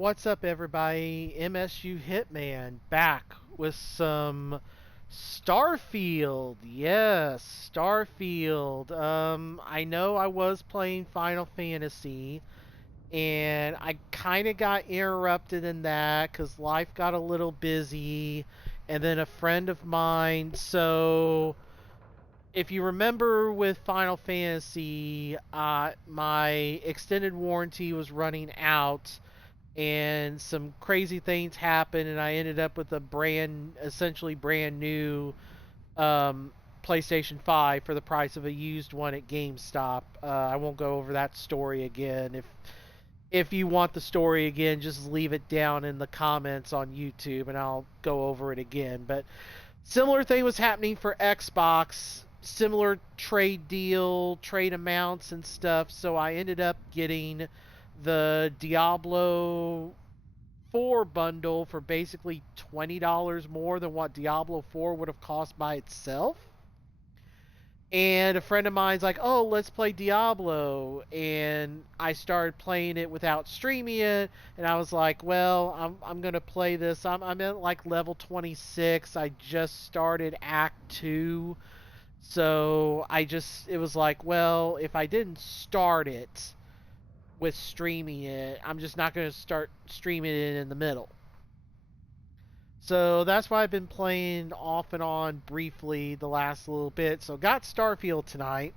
What's up, everybody? MSUHitman back with some Starfield. Yes, Starfield. I know I was playing Final Fantasy, and I kind of got interrupted in that because life got a little busy, and then a friend of mine. So, if you remember with Final Fantasy, my extended warranty was running out and some crazy things happened, and I ended up with a essentially brand new PlayStation 5 for the price of a used one at GameStop. I won't go over that story again. If you want the story again, just leave it down in the comments on YouTube, and I'll go over it again. But similar thing was happening for Xbox. Similar trade deal, trade amounts and stuff. So I ended up getting the Diablo 4 bundle for basically $20 more than what Diablo 4 would have cost by itself. And a friend of mine's like, "Oh, let's play Diablo." And I started playing it without streaming it. And I was like, "Well, I'm going to play this. I'm at like level 26. I just started Act 2. So it was like, well, if I didn't start it with streaming it, I'm just not going to start streaming it in the middle." So that's why I've been playing off and on briefly the last little bit. So got Starfield tonight.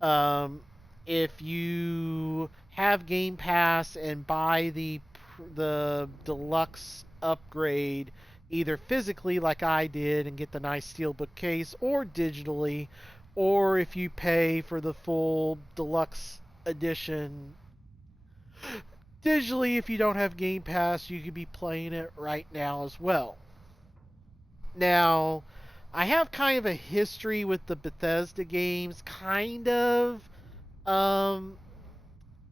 Um, if you have Game Pass and buy the deluxe upgrade, either physically like I did and get the nice steelbook case, or digitally, or if you pay for the full deluxe edition digitally, if you don't have Game Pass, you could be playing it right now as well. Now, I have kind of a history with the Bethesda games, kind of. Um,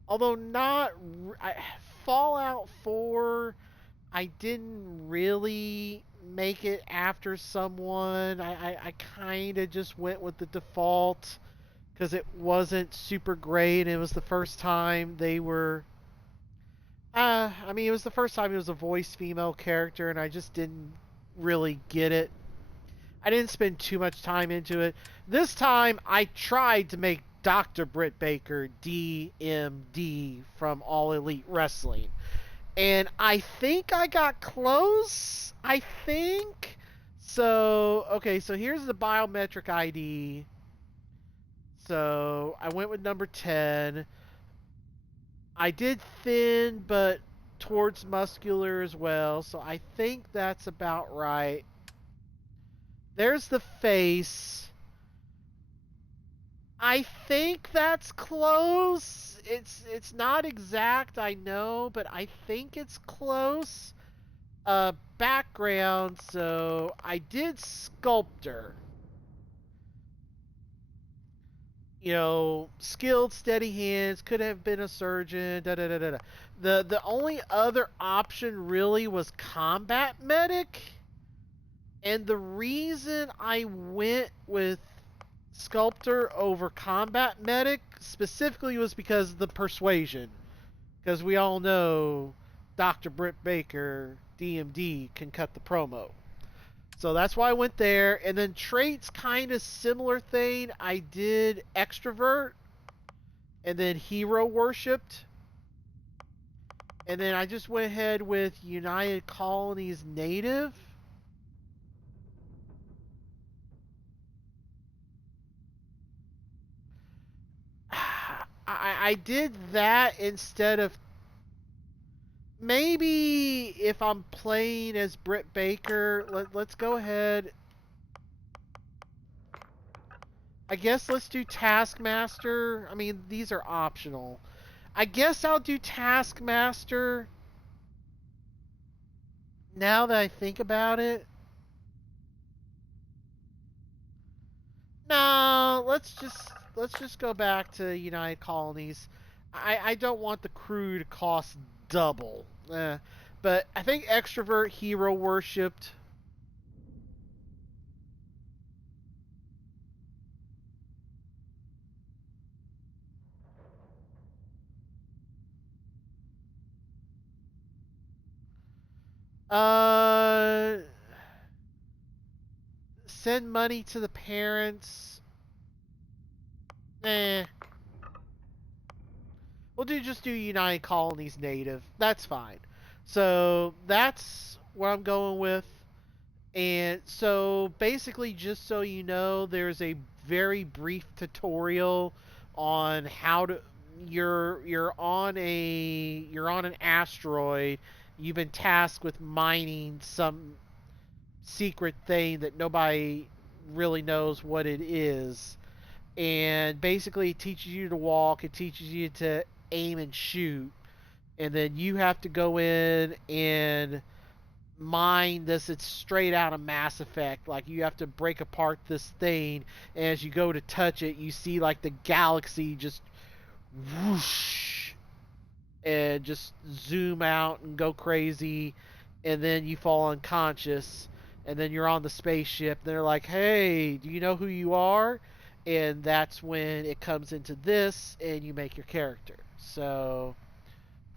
although not. Fallout 4, I didn't really make it after someone. I kind of just went with the default because it wasn't super great. It was the first time they were. It was the first time it was a voiced female character, and I just didn't really get it. I didn't spend too much time into it. This time, I tried to make Dr. Britt Baker DMD from All Elite Wrestling. And I think I got close. I think. So, okay, so here's the biometric ID. So, I went with number 10. I did thin, but towards muscular as well. So, I think that's about right. There's the face. I think that's close. It's not exact, I know, but I think it's close. Background, so I did sculptor. Skilled, steady hands, could have been a surgeon, da da da da. The only other option really was combat medic. And the reason I went with sculptor over combat medic specifically was because of the persuasion. Because we all know Dr. Britt Baker, DMD, can cut the promo. So that's why I went there. And then traits, kind of similar thing. I did extrovert and then hero worshipped. And then I just went ahead with United Colonies native. I did that instead of maybe if I'm playing as Britt Baker, let's go ahead. I guess let's do Taskmaster. I mean, these are optional. I guess I'll do Taskmaster now that I think about it. No, let's just go back to United Colonies. I don't want the crew to cost double. But I think extrovert, hero worshipped. Uh, send money to the parents. Eh. We'll just do United Colonies native. That's fine. So that's what I'm going with. And so basically, just so you know, there's a very brief tutorial on how to. You're on an asteroid. You've been tasked with mining some secret thing that nobody really knows what it is. And basically, it teaches you to walk. It teaches you to aim and shoot. And then you have to go in and mine this. It's straight out of Mass Effect. Like, you have to break apart this thing, and as you go to touch it, you see like the galaxy just whoosh and just zoom out and go crazy, and then you fall unconscious, and then you're on the spaceship. And they're like, "Hey, do you know who you are?" And that's when it comes into this, and you make your character. So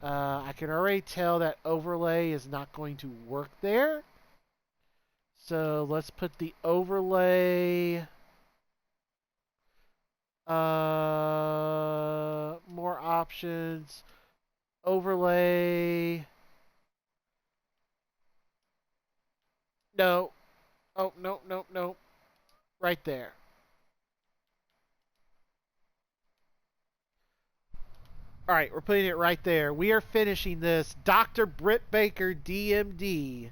I can already tell that overlay is not going to work there. So let's put the overlay. More options. Overlay. No. Oh, no, no, no. Right there. All right, we're putting it right there. We are finishing this. Dr. Britt Baker, DMD,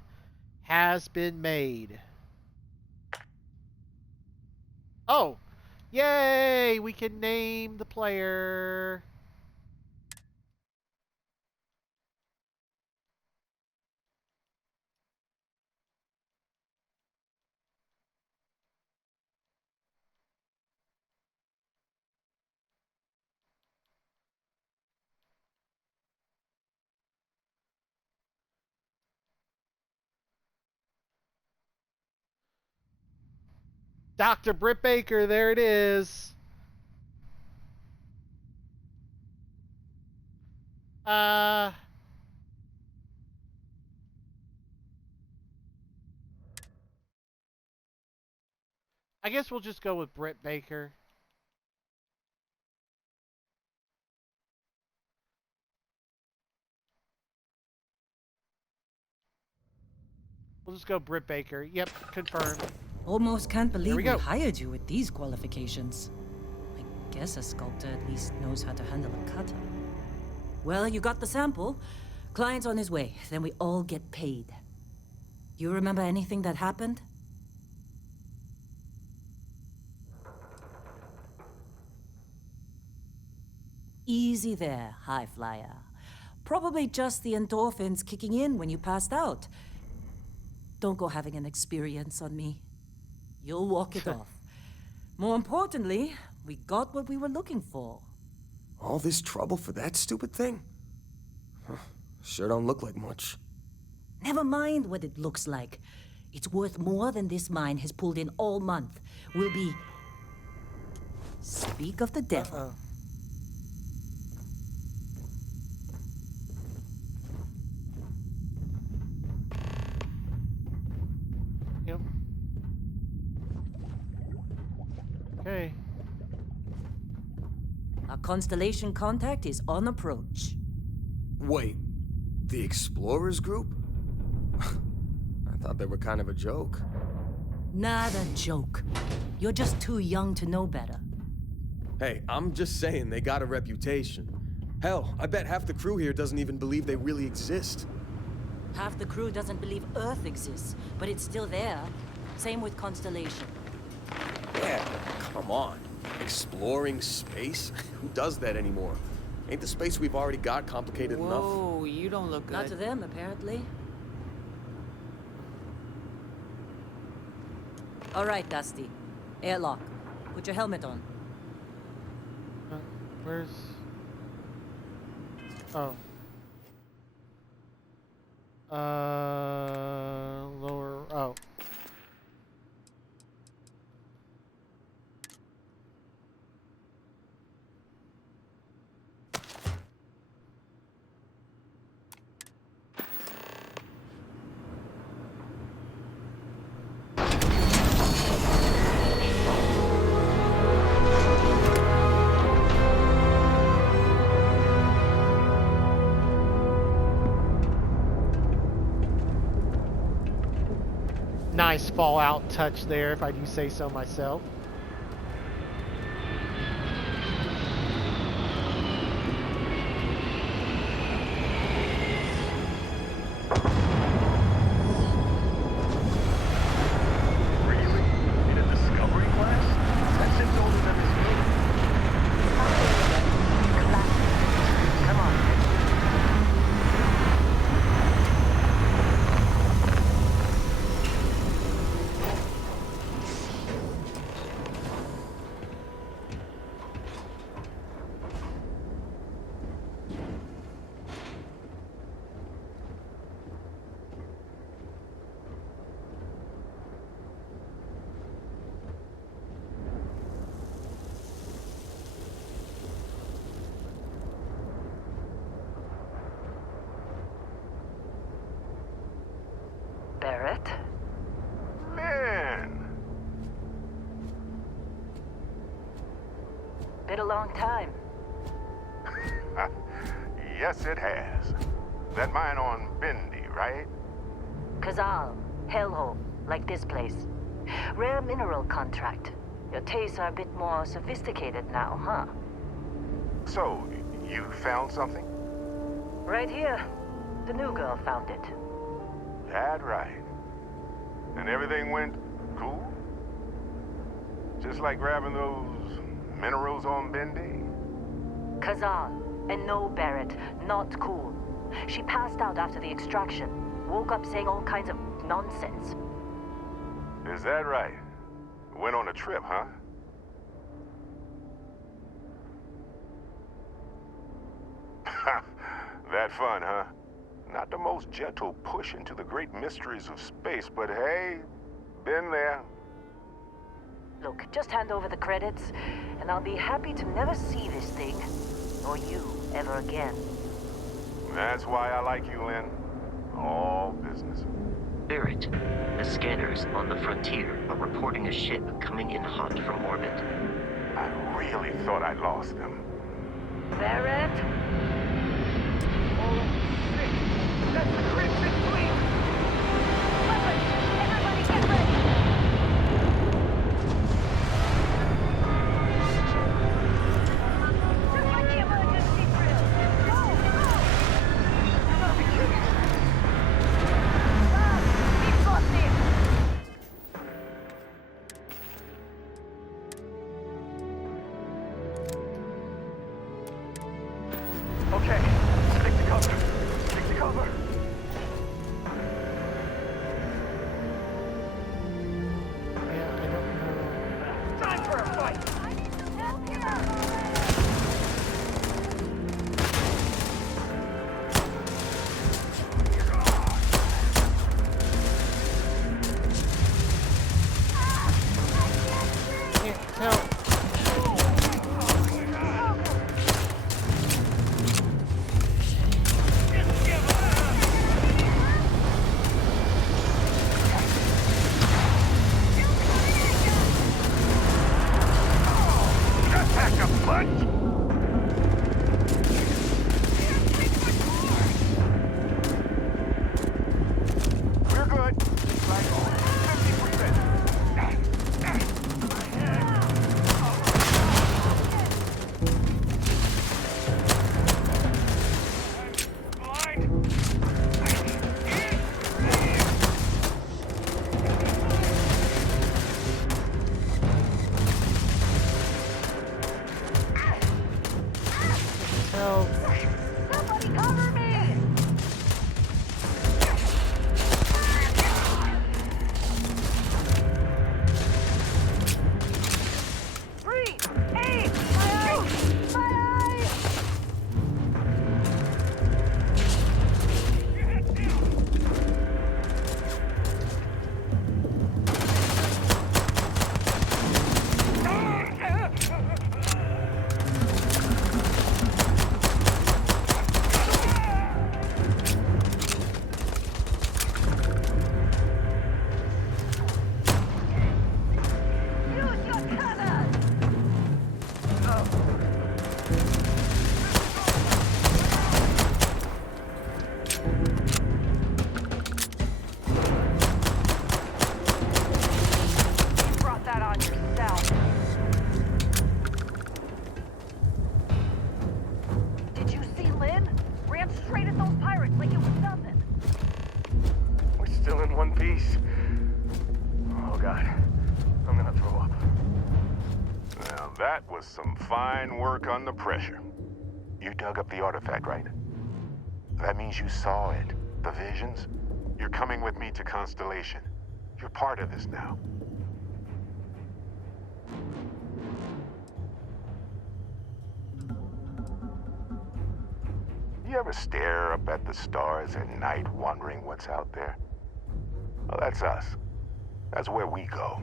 has been made. Oh, yay! We can name the player. Dr. Britt Baker, there it is. Uh, I guess we'll just go with Britt Baker. We'll just go Britt Baker. Yep, confirmed. Almost can't There believe we we go. hired you with these qualifications. I guess a sculptor at least knows how to handle a cutter. Well, you got the sample. Client's on his way, then we all get paid. You remember anything that happened? Easy there, high flyer. Probably just the endorphins kicking in when you passed out. Don't go having an experience on me. You'll walk it off. More importantly, we got what we were looking for. All this trouble for that stupid thing? Huh, sure don't look like much. Never mind what it looks like. It's worth more than this mine has pulled in all month. We'll be... Speak of the devil. Uh-oh. Yep. Okay. Our constellation contact is on approach. Wait, the Explorers group? I thought they were kind of a joke. Not a joke. You're just too young to know better. Hey, I'm just saying they got a reputation. Hell, I bet half the crew here doesn't even believe they really exist. Half the crew doesn't believe Earth exists, but it's still there. Same with Constellation. Yeah, come on. Exploring space? Who does that anymore? Ain't the space we've already got complicated enough? Whoa, you don't look good. Not to them, apparently. All right, Dusty. Airlock. Put your helmet on. Where's... Oh. Lower... Oh. nice Fallout touch there, if I do say so myself. Barrett? Man! Been a long time. Yes, it has. That mine on Bendy, right? Kazal, hellhole, like this place. Rare mineral contract. Your tastes are a bit more sophisticated now, huh? So, you found something? Right here. The new girl found it. That right. And everything went cool? Just like grabbing those minerals on Bendy? Kazal, and no Barrett, not cool. She passed out after the extraction. Woke up saying all kinds of nonsense. Is that right? Went on a trip, huh? That fun, huh? Not the most gentle push into the great mysteries of space, but hey, been there. Look, just hand over the credits, and I'll be happy to never see this thing, or you, ever again. That's why I like you, Lynn. All business. Barrett, the scanners on the frontier are reporting a ship coming in hot from orbit. I really thought I lost them. Barrett? That's the Crimson Fleet! Weapons! Everybody get ready! Just like the emergency drill! Go! Go! You gotta be kidding me! We've got this! Okay, stick to cover. Stick to cover. Yeah, I don't know. Time for a fight! I need some help here! Can't tell. turret like it was nothing. We're still in one piece. Oh, God. I'm gonna throw up. Now, that was some fine work under pressure. You dug up the artifact, right? That means you saw it. The visions? You're coming with me to Constellation. You're part of this now. You ever stare up at the stars at night wondering what's out there? Well, that's us. That's where we go.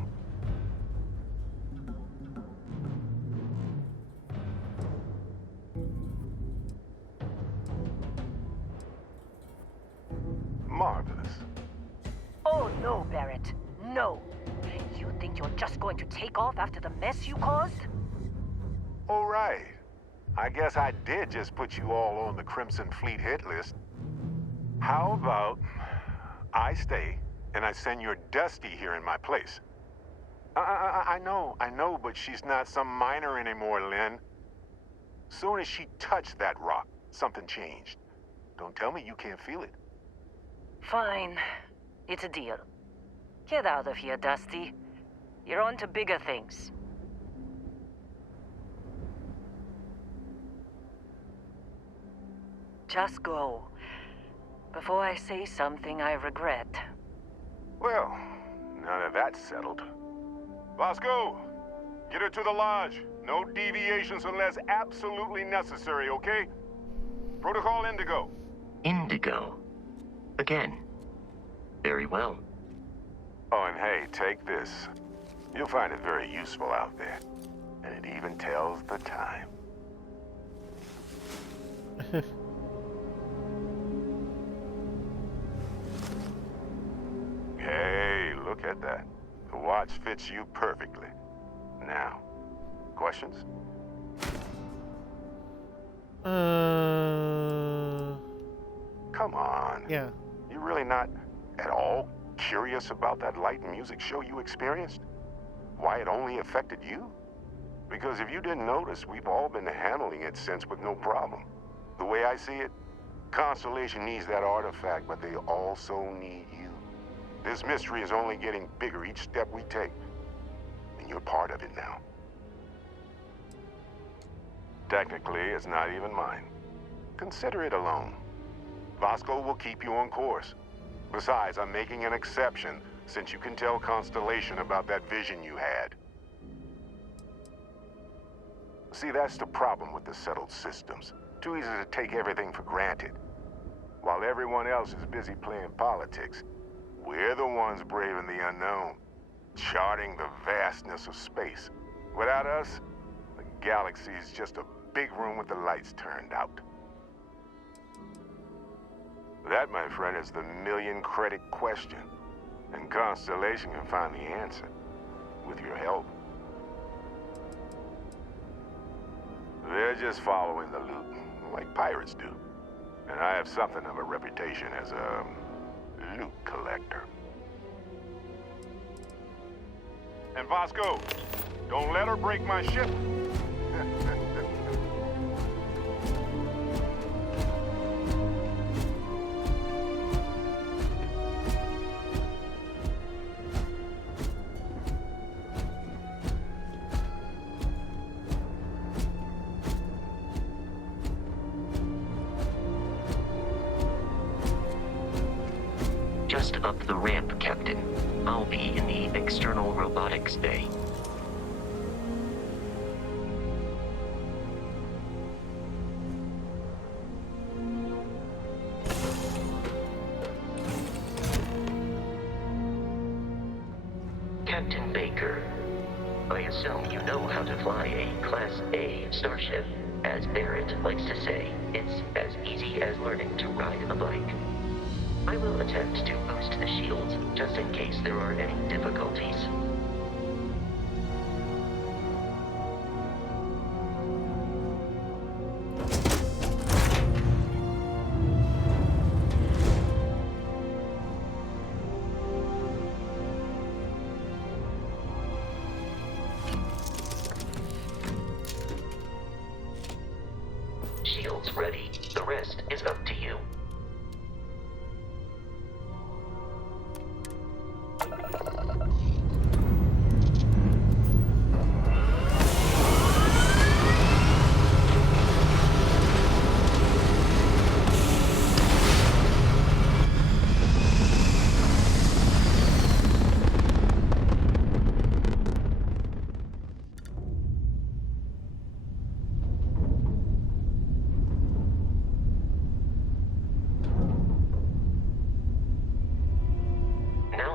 Marvelous. Oh no, Barrett. No. You think you're just going to take off after the mess you caused? All right. I guess I did just put you all on the Crimson Fleet hit list. How about I stay and I send your Dusty here in my place? I know, but she's not some miner anymore, Lynn. Soon as she touched that rock, something changed. Don't tell me you can't feel it. Fine. It's a deal. Get out of here, Dusty. You're on to bigger things. Just go. Before I say something I regret. Well, now that that's settled. Bosco, get her to the lodge. No deviations unless absolutely necessary, okay? Protocol Indigo. Indigo. Again. Very well. Oh, and hey, take this. You'll find it very useful out there. And it even tells the time. Hey, look at that. The watch fits you perfectly. Now, questions? Come on. Yeah. You're really not at all curious about that light and music show you experienced? Why it only affected you? Because if you didn't notice, we've all been handling it since with no problem. The way I see it, Constellation needs that artifact, but they also need you. This mystery is only getting bigger each step we take. And you're part of it now. Technically, it's not even mine. Consider it alone. Vasco will keep you on course. Besides, I'm making an exception since you can tell Constellation about that vision you had. See, that's the problem with the settled systems. Too easy to take everything for granted. While everyone else is busy playing politics, we're the ones braving the unknown, charting the vastness of space. Without us, the galaxy is just a big room with the lights turned out. That, my friend, is the million-credit question. And Constellation can find the answer, with your help. They're just following the loot, like pirates do. And I have something of a reputation as a loot collector. And Vasco, don't let her break my ship. Just up the ramp, Captain. I'll be in the external robotics bay. Captain Baker, I assume you know how to fly a Class A starship. As Barrett likes to say, it's as easy as learning to ride a bike. I will attempt to boost the shields, just in case there are any difficulties. Shields ready. The rest is up to you.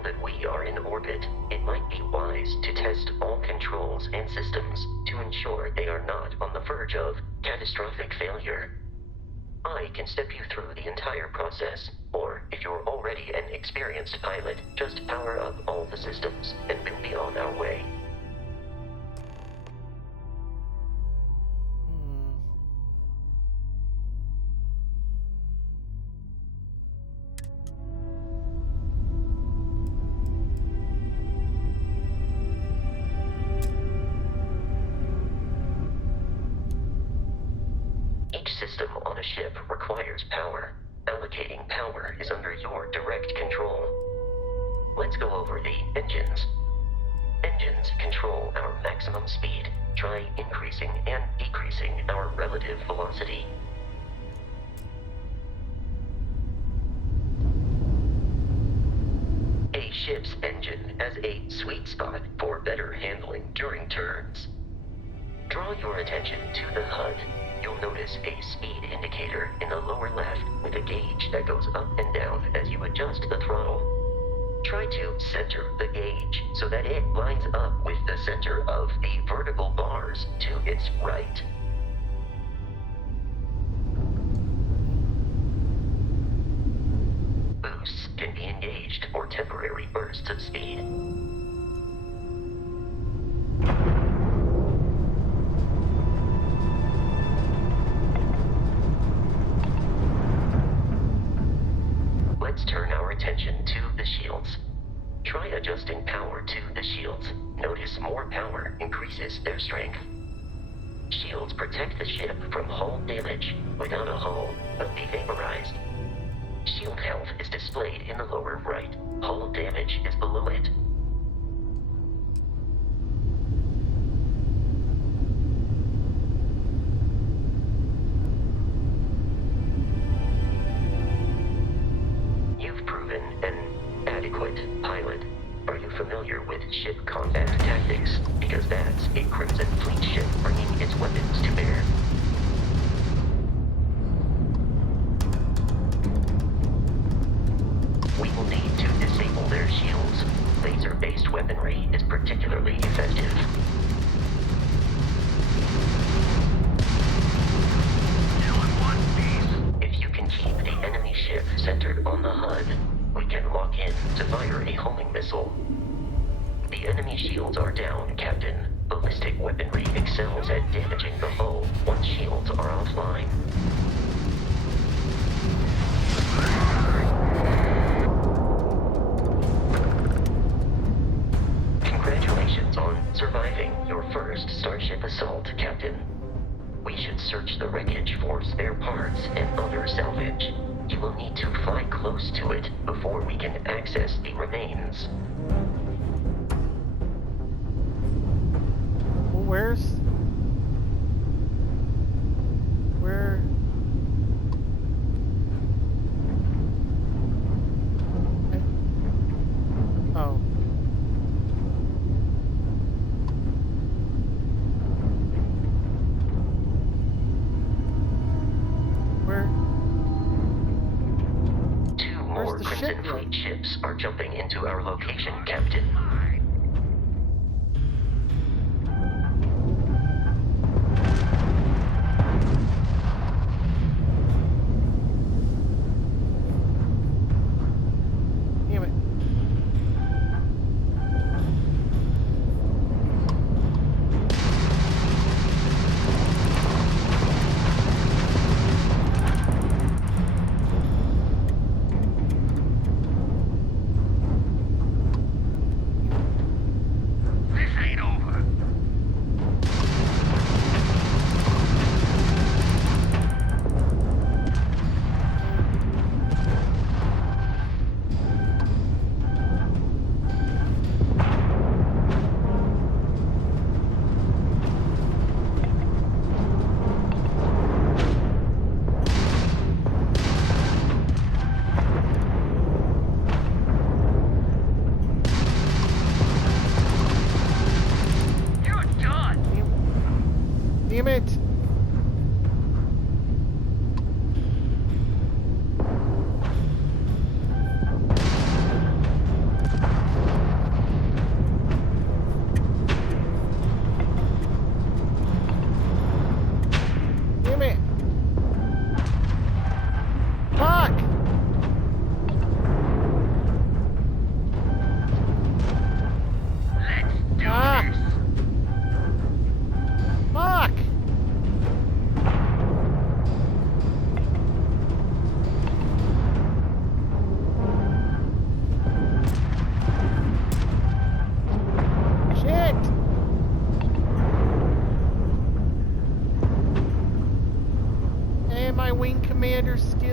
that we are in orbit, it might be wise to test all controls and systems to ensure they are not on the verge of catastrophic failure. I can step you through the entire process, or if you're already an experienced pilot, just power up all the systems and we'll be on our way. Each system on a ship requires power. Allocating power is under your direct control. Let's go over the engines. Engines control our maximum speed. Try increasing and decreasing our relative velocity. A ship's engine has a sweet spot for better handling during turns. Draw your attention to the HUD. You'll notice a speed indicator in the lower left with a gauge that goes up and down as you adjust the throttle. Try to center the gauge so that it lines up with the center of the vertical bars to its right. Boosts can be engaged for temporary bursts of speed. Let's turn our attention to the shields. Try adjusting power to the shields. Notice more power increases their strength. Shields protect the ship from hull damage. Without a hull, but be vaporized. Shield health is displayed in the lower right. Hull damage is below it. You've proven an adequate pilot. Are you familiar with ship combat tactics? Because that's a Crimson Fleet ship bringing its weapons to bear. We will need to disable their shields. Laser-based weaponry is particularly effective. If you can keep the enemy ship centered on the HUD, we can lock in to fire a homing missile. The enemy shields are down, Captain. Ballistic weaponry excels at damaging the hull once shields are offline. Congratulations on surviving your first Starship assault, Captain. We should search the wreckage for spare parts and other salvage. You will need to fly close to it before we can access the remains. Where? Oh. Where? Two more Crimson Fleet ships are jumping into our location, Captain. Damn it.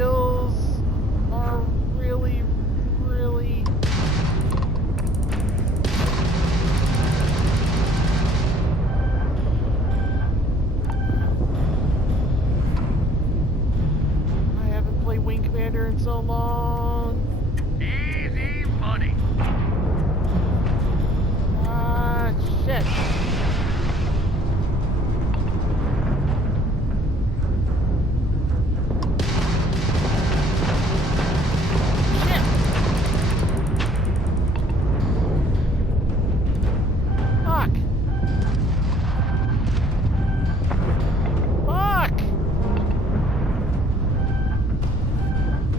skills are really, really... I haven't played Wing Commander in so long. Easy money. Ah, shit. Fuck! Fuck!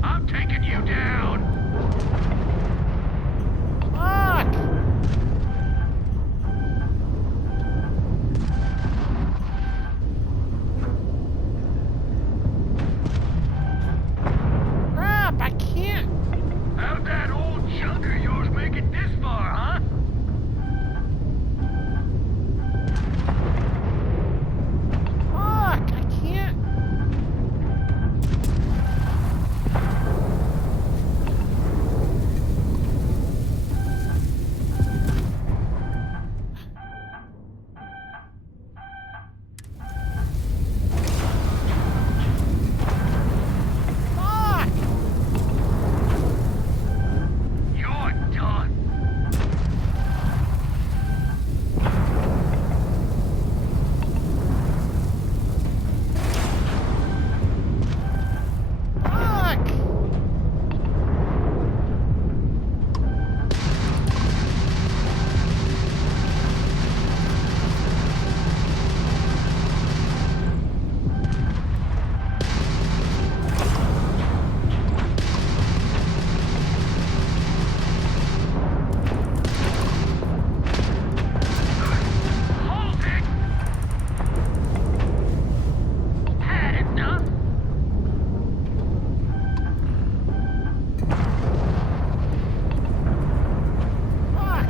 I'm taking you down. Fuck! Crap, I can't! How'd that old chunk of yours make it this far, huh? Fuck, I can't! Fuck! You're done. Fuck! Hold it. Had enough. Fuck!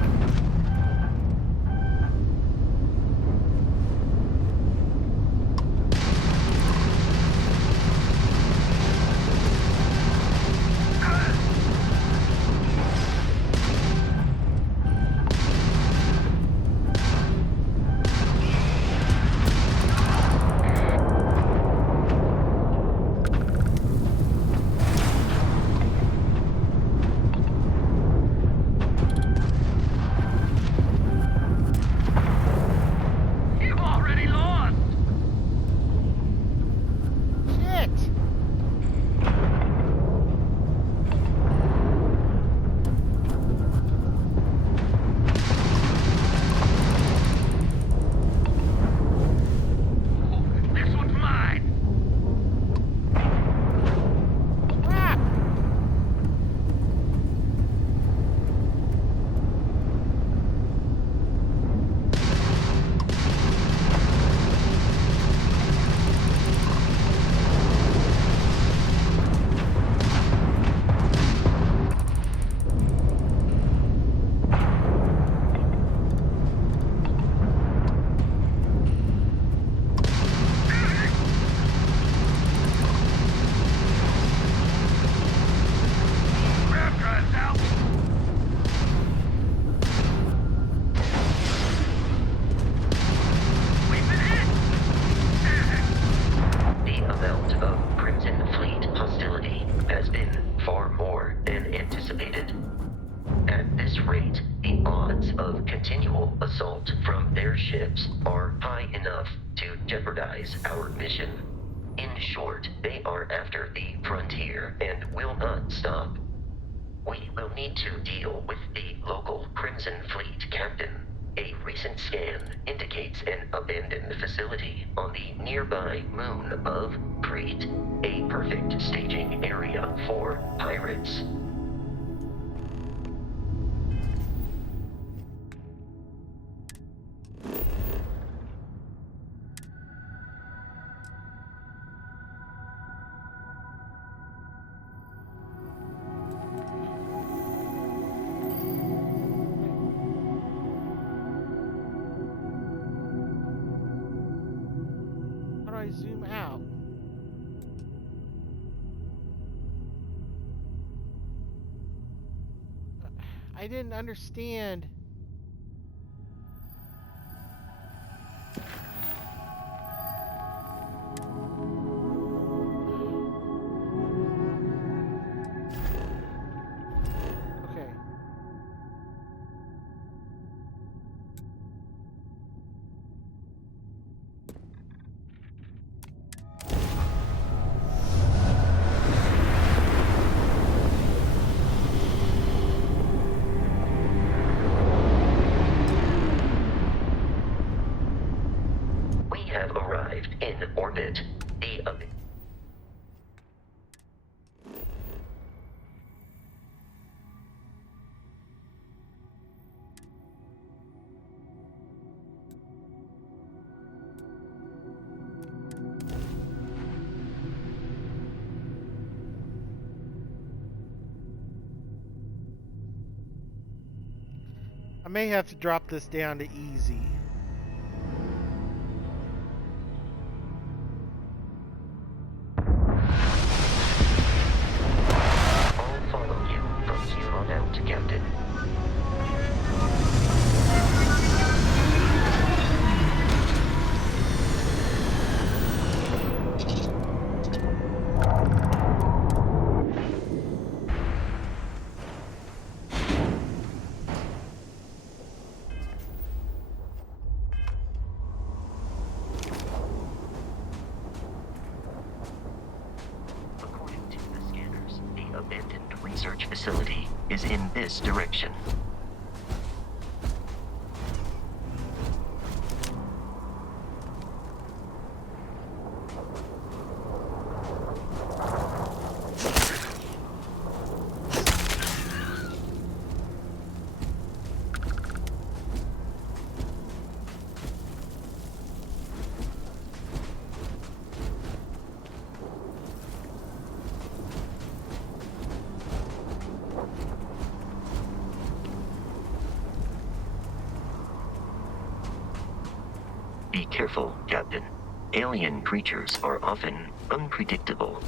You've already lost. Shit! This one's mine. Crap! Grab drives out. We've been hit. The amount of Crimson Fleet hostility has been far more than anticipated. At this rate, the odds of continual assault from their ships are high enough to jeopardize our mission. In short, they are after the frontier and will not stop. We will need to deal with the local Crimson Fleet captain. A recent scan indicates an abandoned facility on the nearby moon of Crete, a perfect staging area for pirates. How do I zoom out? I didn't understand. Okay. We have arrived in orbit. I may have to drop this down to easy. I'll follow you from here on out, Captain. According to the scanners, the abandoned research facility is in this direction. Be careful, Captain. Alien creatures are often unpredictable.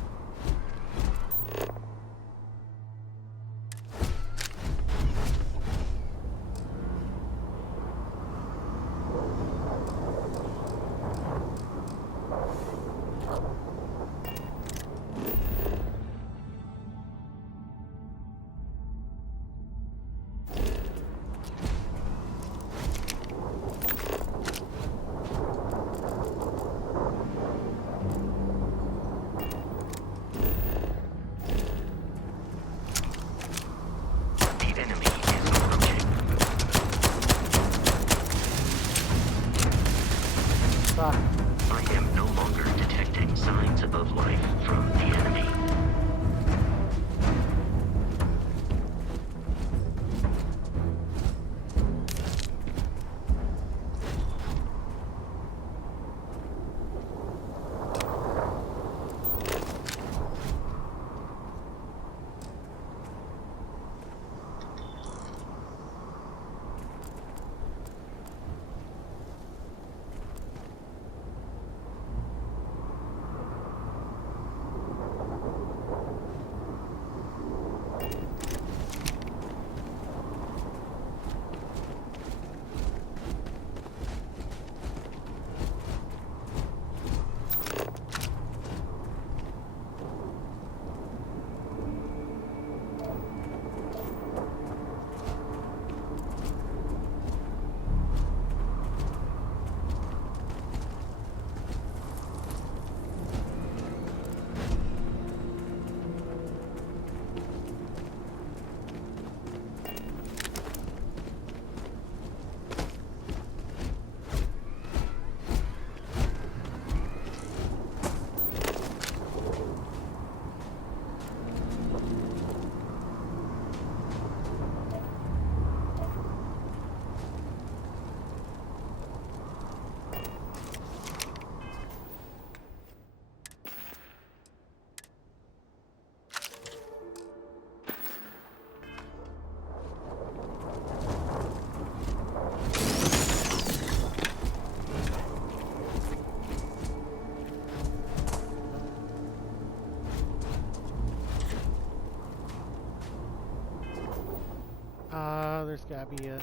There's gotta be a...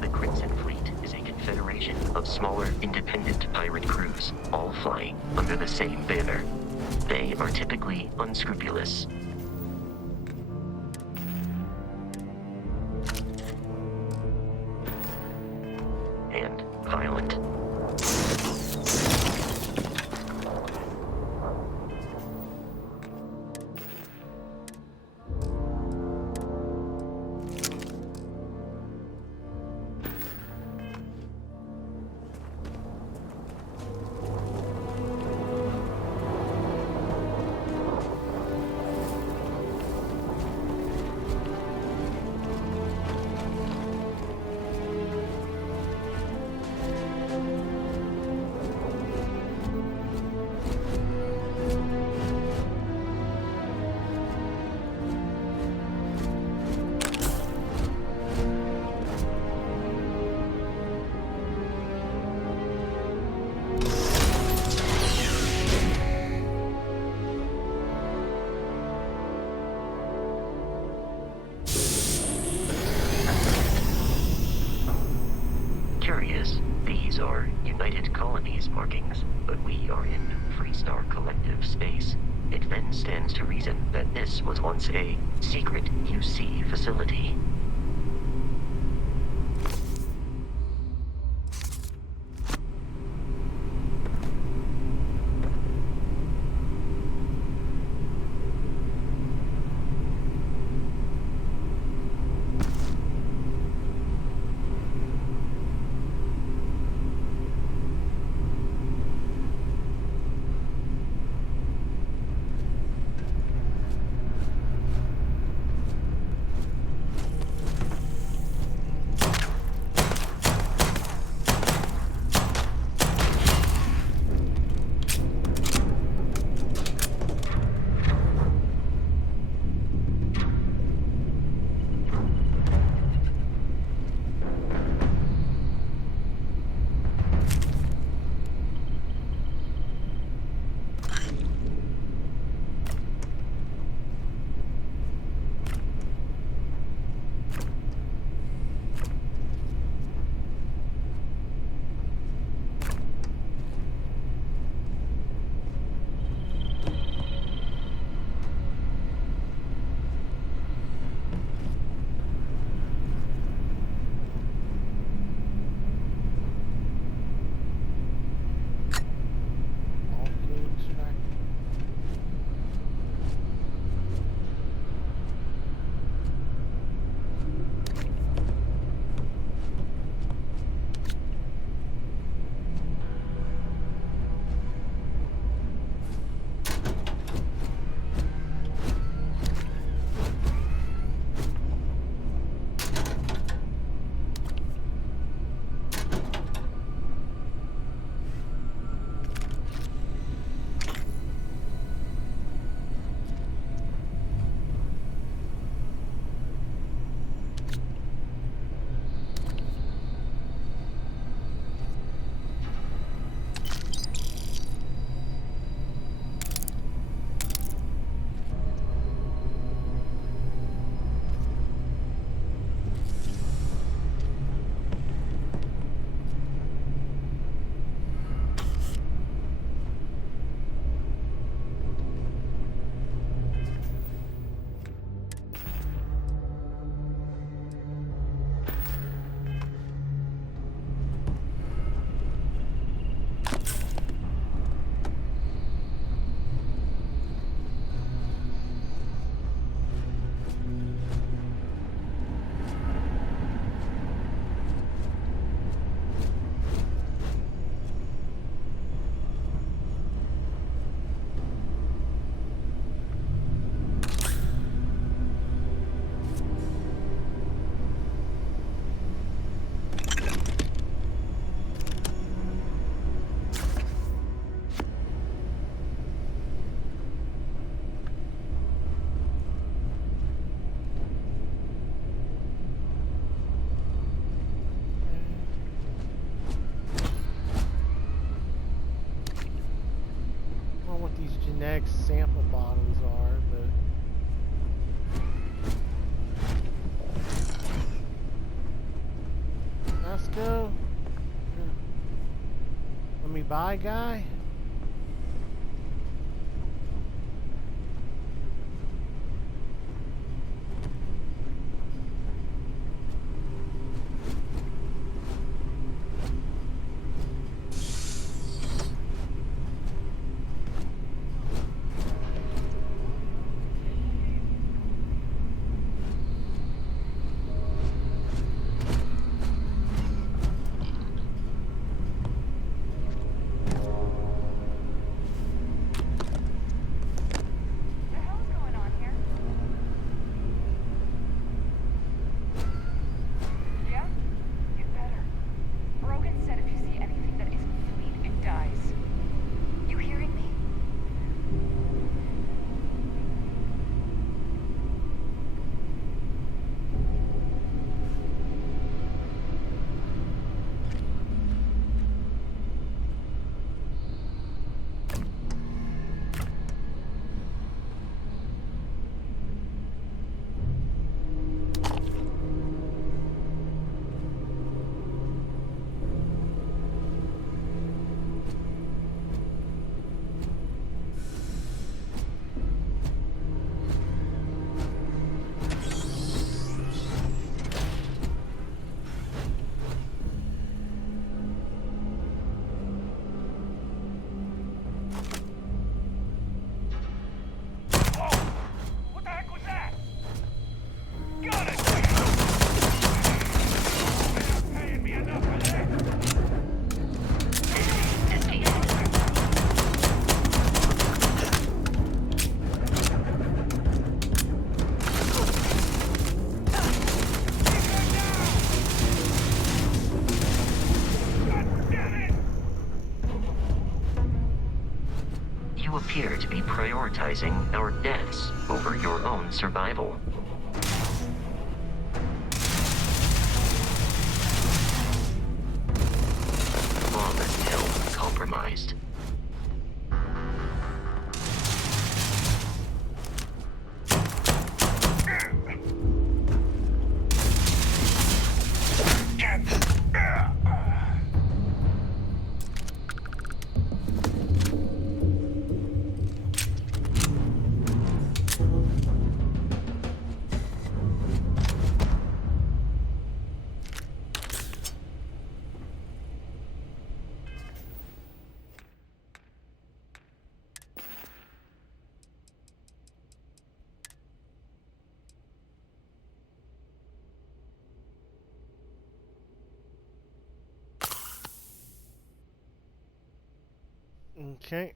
The Crimson Fleet is a confederation of smaller, independent pirate crews, all flying under the same banner. They are typically unscrupulous. And violent. Curious, these are United Colonies markings, but we are in Freestar Collective space. It then stands to reason that this was once a secret UC facility. Bye, guy. You appear to be prioritizing our deaths over your own survival. Lawless health compromised. Okay.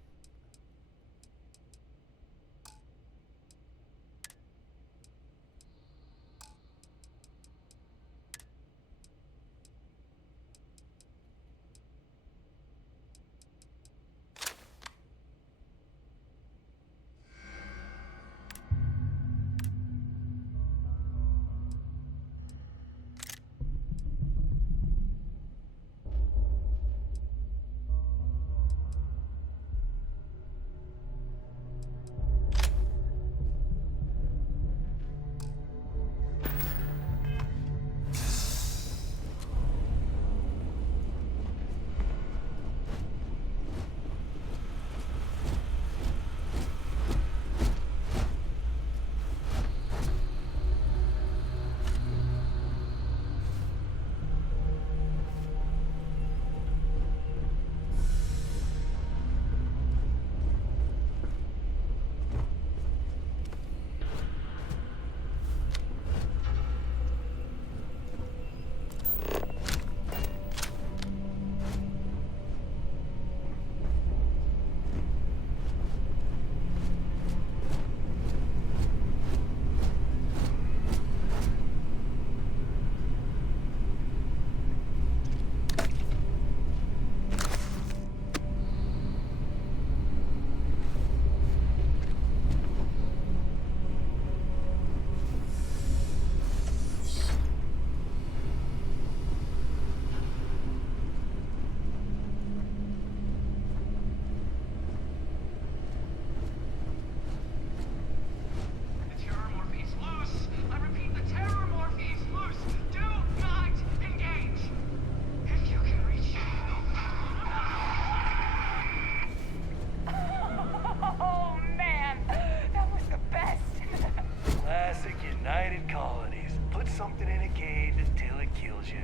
something in a cave until it kills you.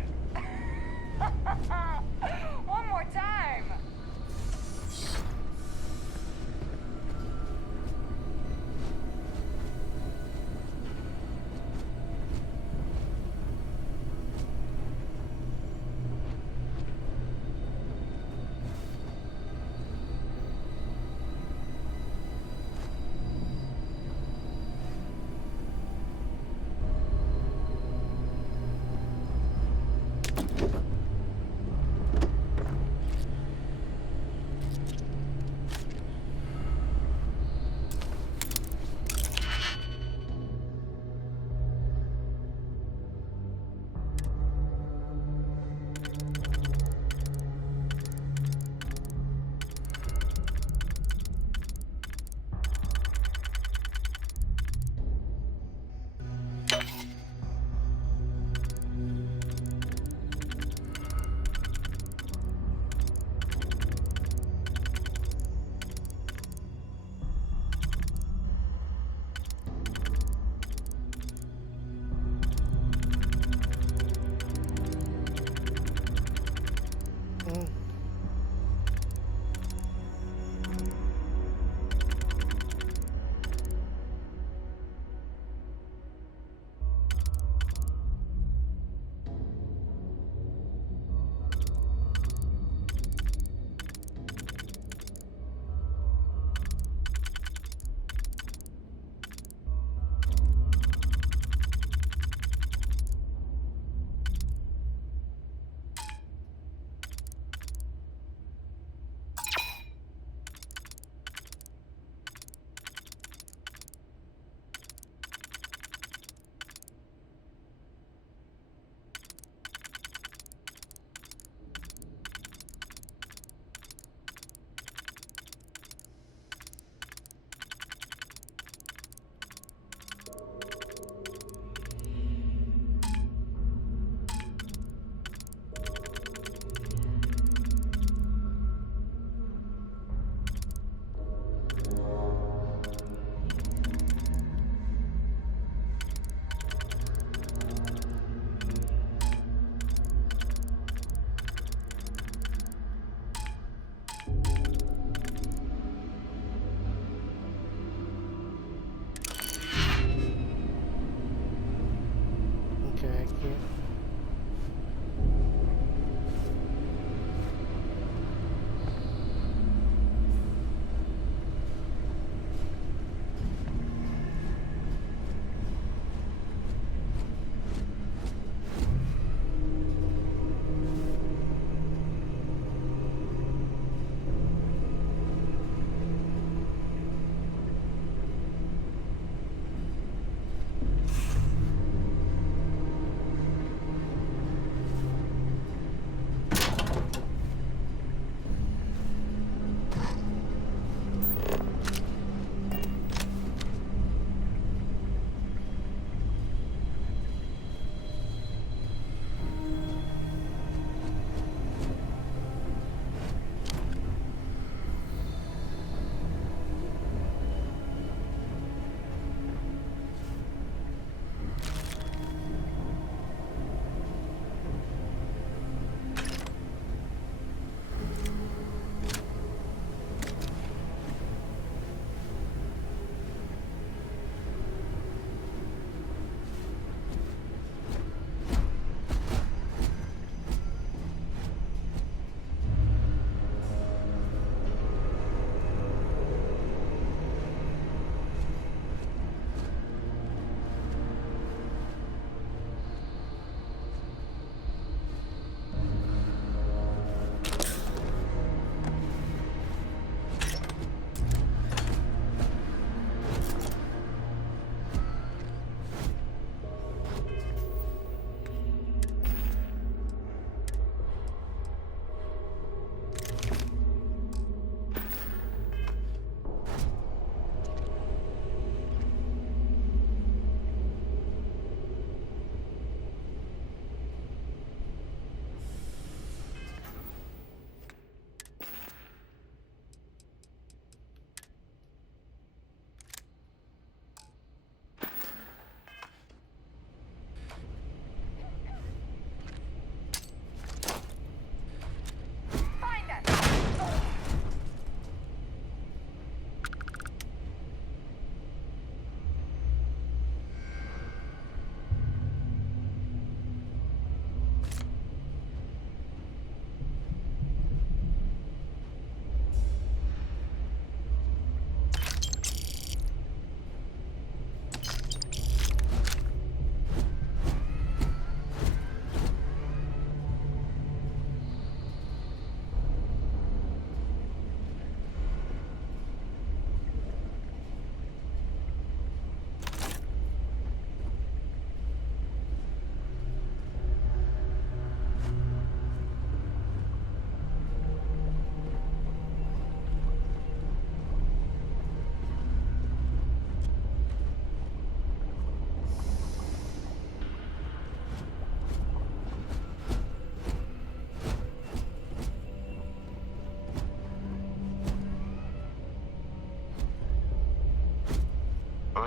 One more time.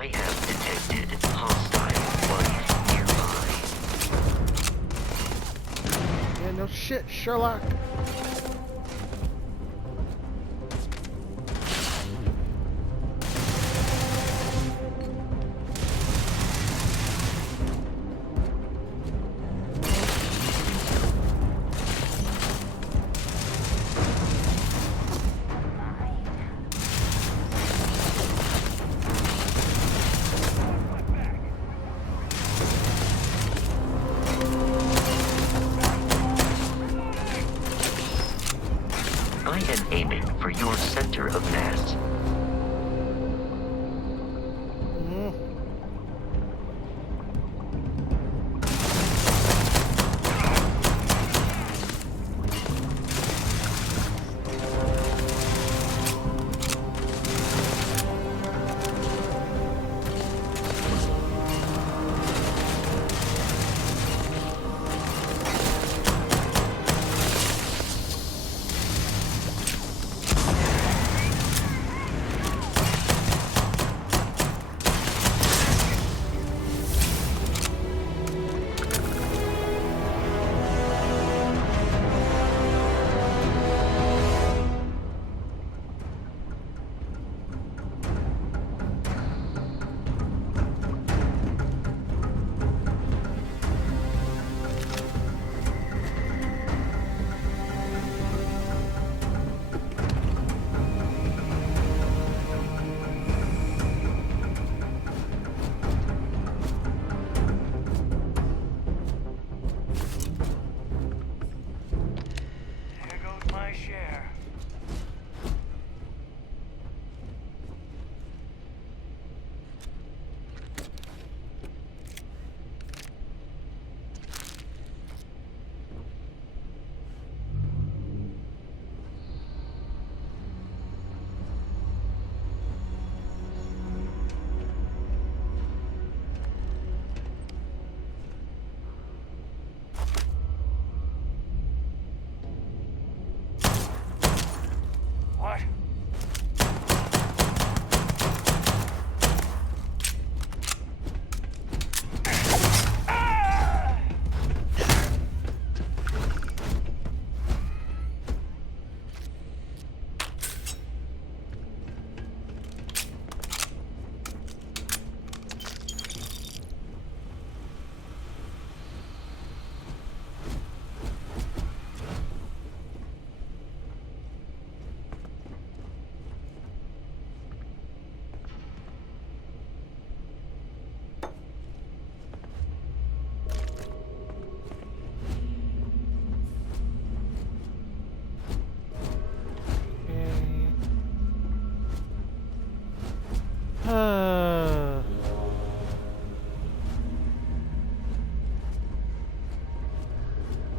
I have detected hostile life nearby. Yeah, no shit, Sherlock. I am aiming for your center of mass. Mm. There goes my share. What?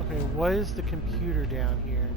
Okay, what is the computer down here?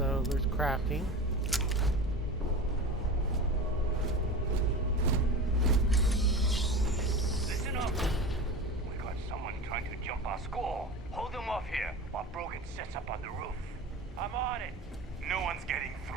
so there's crafting. Listen up. We got someone trying to jump our school. Hold them off here while Brogan sets up on the roof. I'm on it. No one's getting through.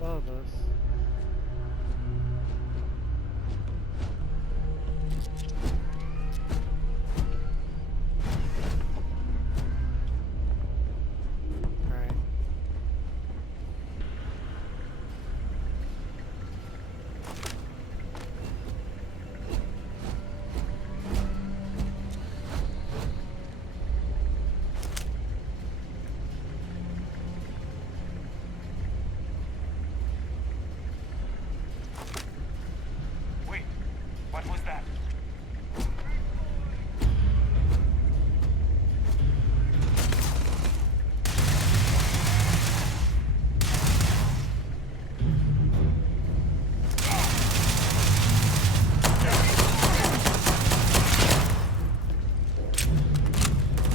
Above us. Alright. Wait, what was that?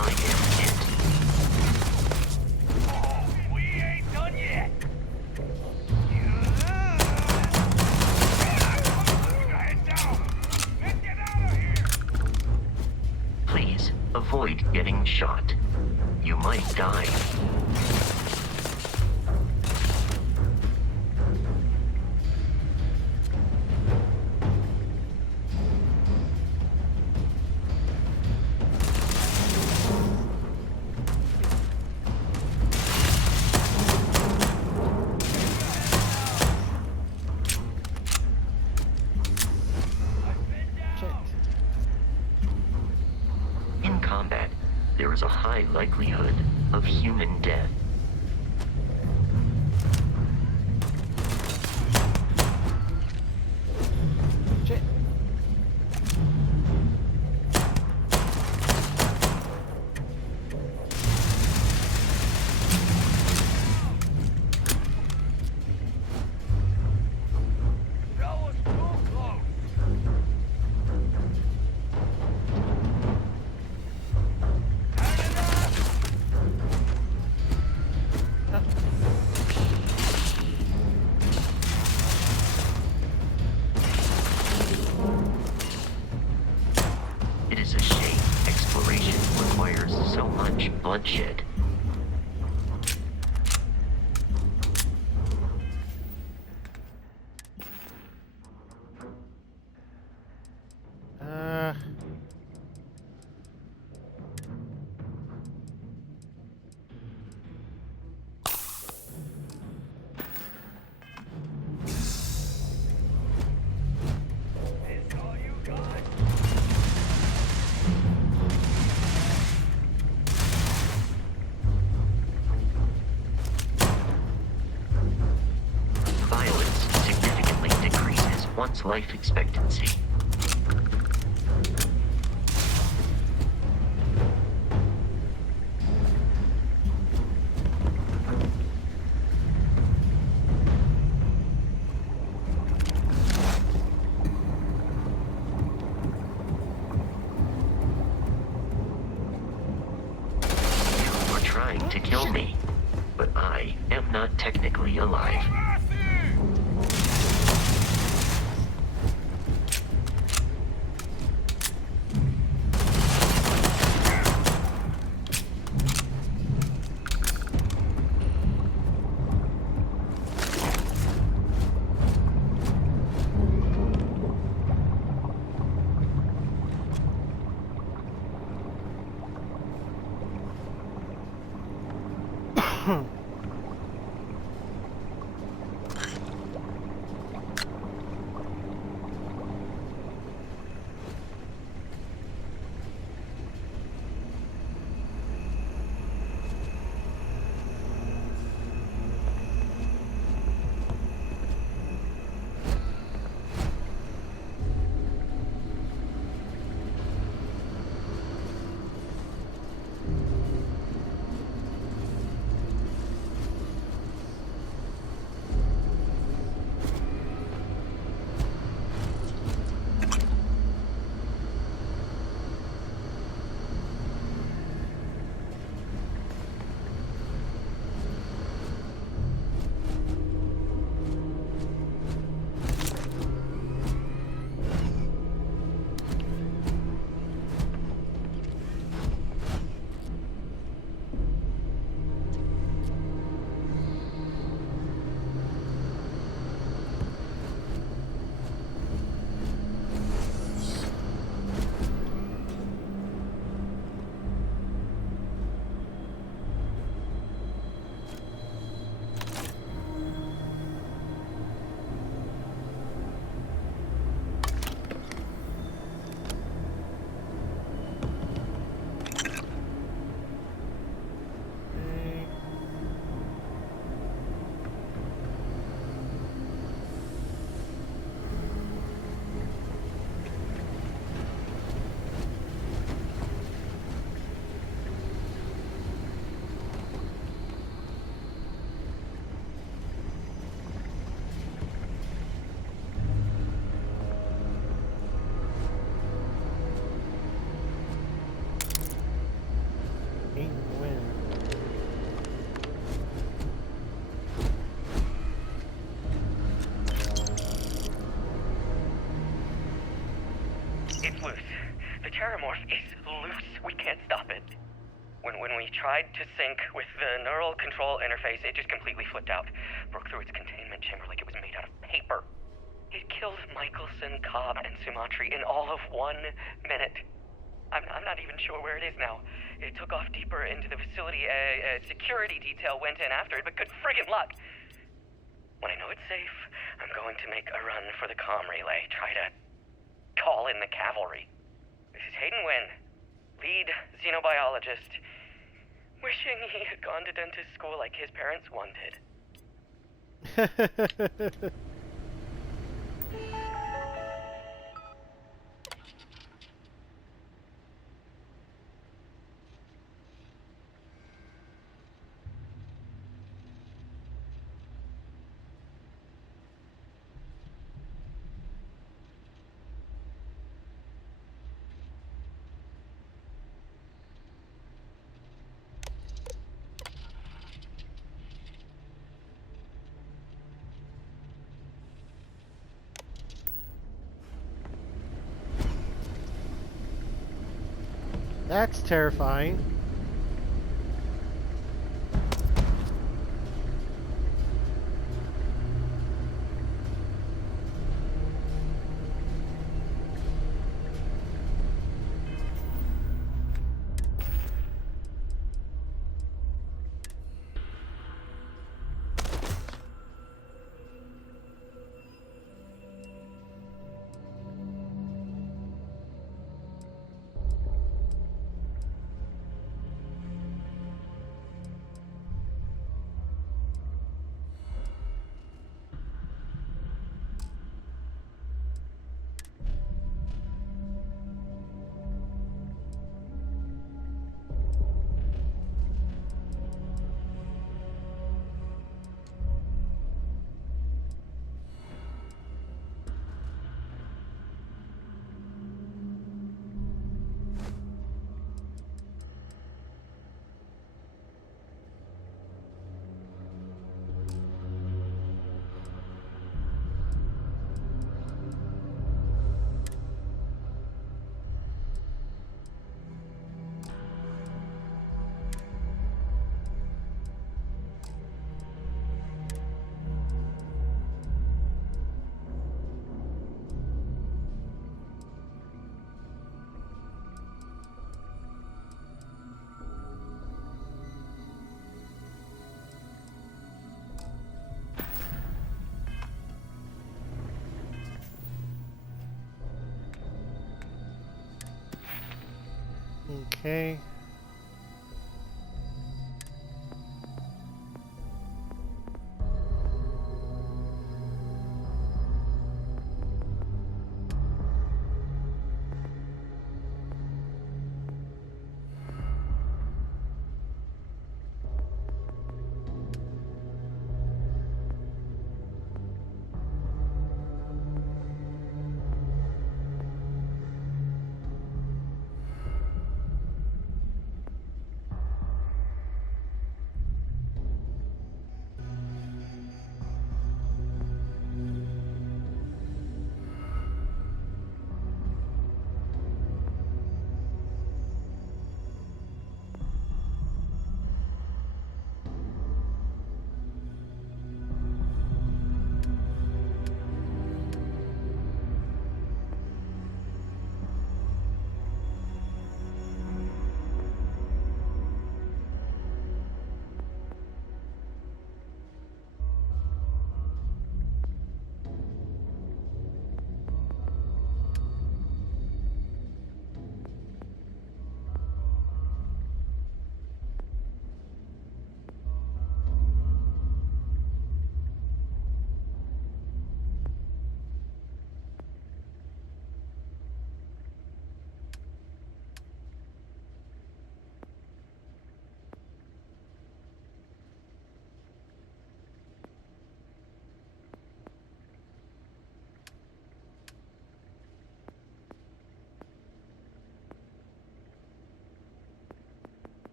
I am it. Oh, we ain't done yet. Head down. Let's get out of here. Please avoid getting shot. You might die. Shit. In combat, there is a high likelihood of human death. Shit. That was too close. It is a shame exploration requires so much bloodshed. Uh. Is all you got? Violence significantly decreases one's life expectancy. You are trying to kill me, but I am not technically alive. It's loose. The terramorph is loose. We can't stop it. When we tried to sync with the neural control interface, it just completely flipped out. Broke through its containment chamber like it was made out of paper. It killed Michelson, Cobb, and Sumatri in all of 1 minute. I'm not even sure where it is now. It took off deeper into the facility. A security detail went in after it, but good friggin' luck. When I know it's safe, I'm going to make a run for the comm relay. Try to call in the cavalry. This is Hayden Wynn, lead xenobiologist. Wishing he had gone to dentist school like his parents wanted. That's terrifying. Okay.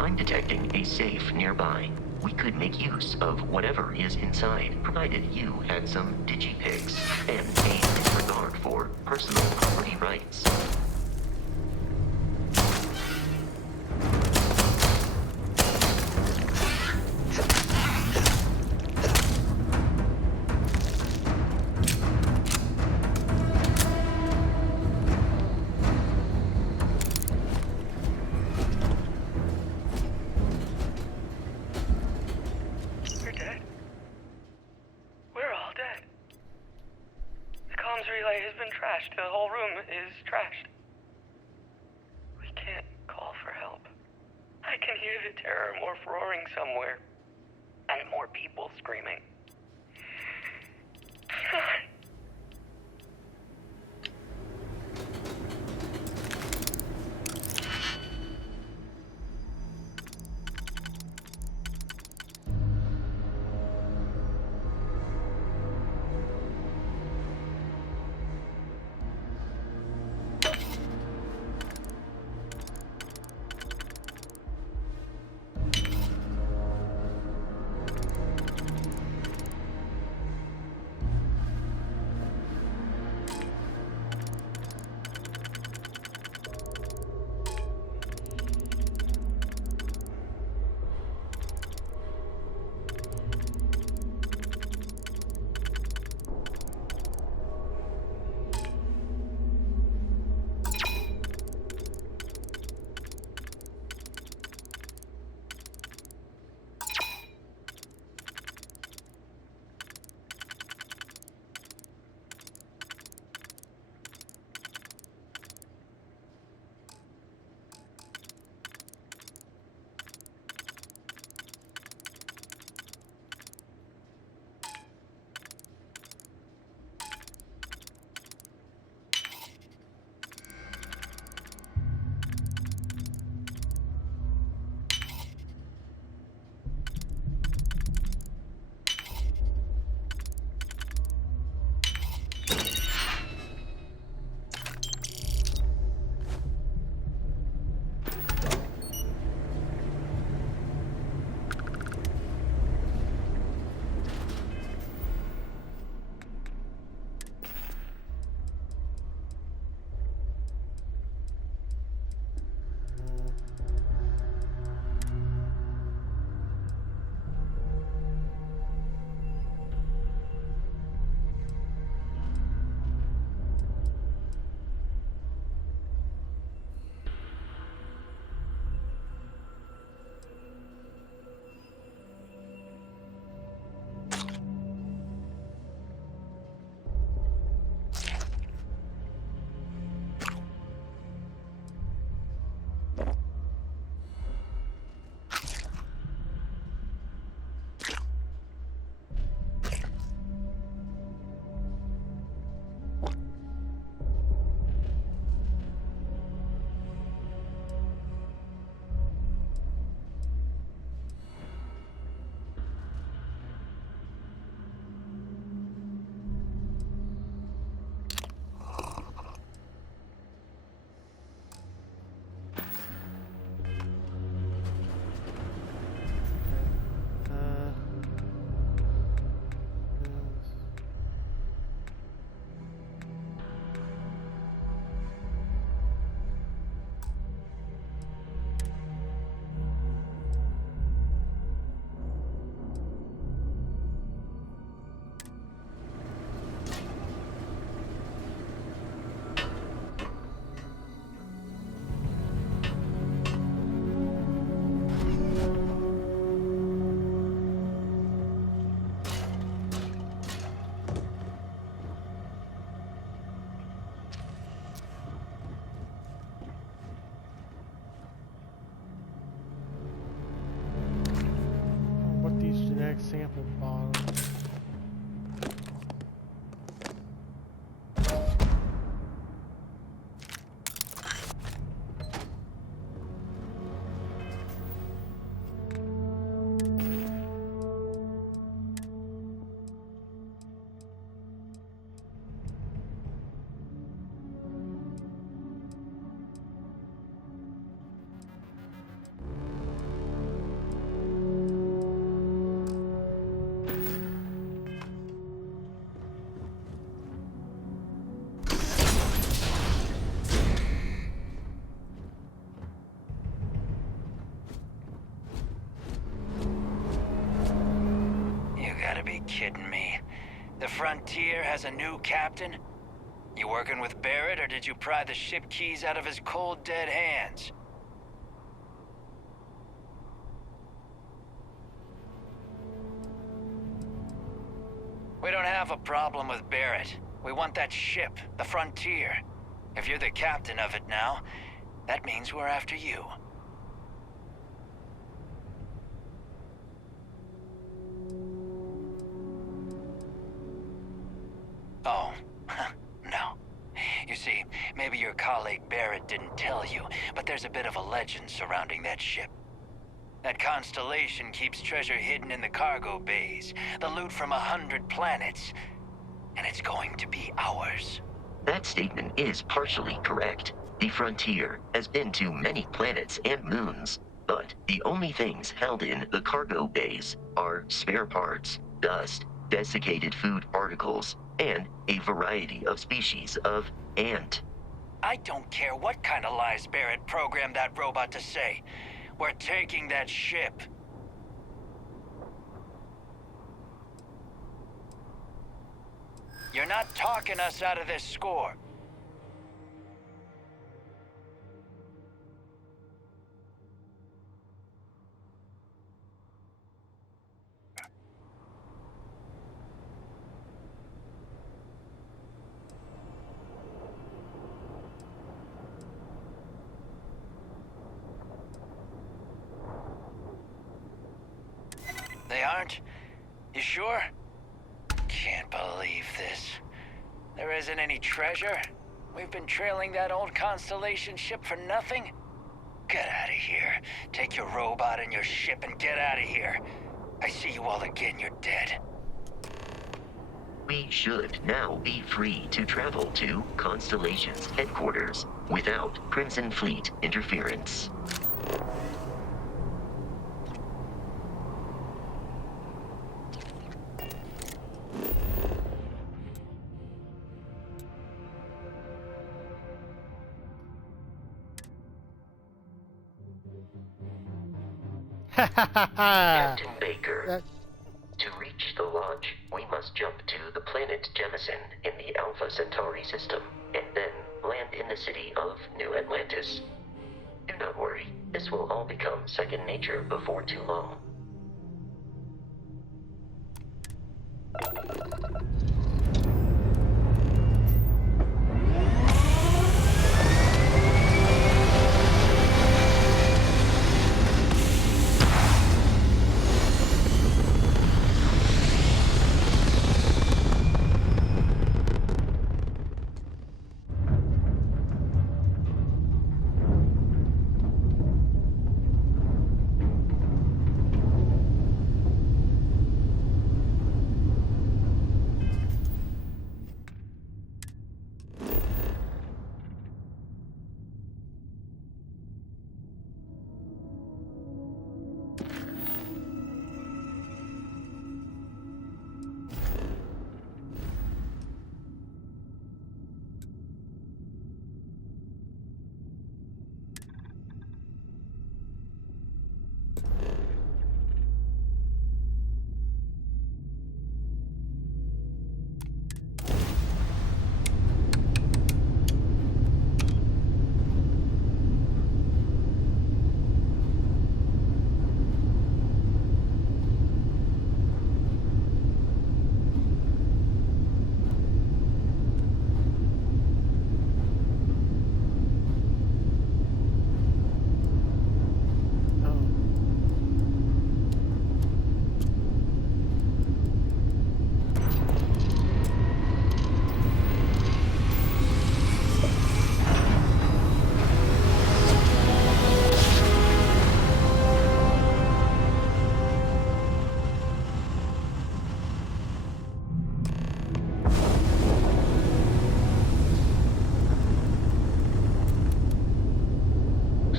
I'm detecting a safe nearby. We could make use of whatever is inside, provided you had some digipics and a disregard for personal property rights. We're dead. We're all dead. The comms relay has been trashed. The whole room is trashed. We can't call for help. I can hear the terror morph roaring somewhere. And more people screaming. the bottom. You gotta be kidding me. The Frontier has a new captain? You working with Barrett, or did you pry the ship keys out of his cold, dead hands? We don't have a problem with Barrett. We want that ship, the Frontier. If you're the captain of it now, that means we're after you. Oh, no. You see, maybe your colleague Barrett didn't tell you, but there's a bit of a legend surrounding that ship. That constellation keeps treasure hidden in the cargo bays, the loot from 100 planets, and it's going to be ours. That statement is partially correct. The Frontier has been to many planets and moons, but the only things held in the cargo bays are spare parts, dust, desiccated food particles, and a variety of species of ant. I don't care what kind of lies Barrett programmed that robot to say. We're taking that ship. You're not talking us out of this score. They aren't? You sure? Can't believe this. There isn't any treasure? We've been trailing that old Constellation ship for nothing? Get out of here. Take your robot and your ship and get out of here. I see you all again, you're dead. We should now be free to travel to Constellation's headquarters without Crimson Fleet interference. Captain Baker. To reach the lodge, we must jump to the planet Jemison in the Alpha Centauri system, and then land in the city of New Atlantis. Do not worry, this will all become second nature before too long.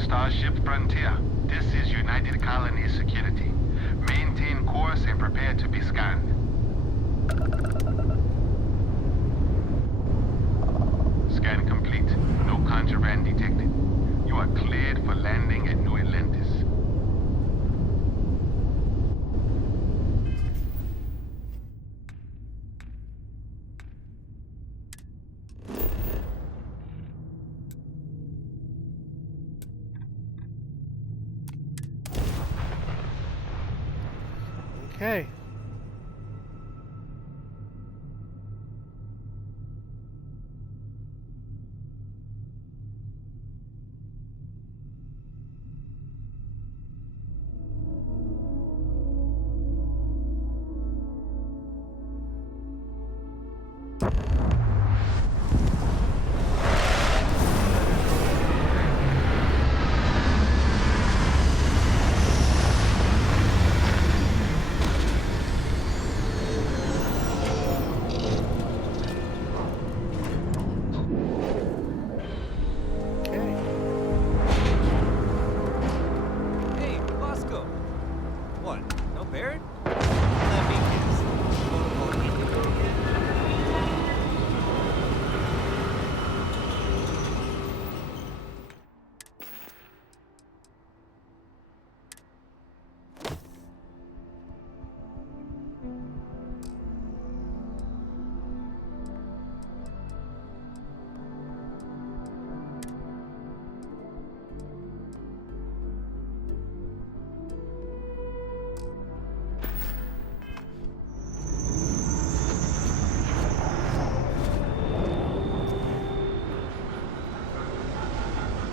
Starship Frontier. This is United Colonies Security. Maintain course and prepare to be scanned. Scan complete. No contraband detected. You are cleared for landing at New Atlantis. Okay. Hey, Bosco. What? No Barrett? Let me guess.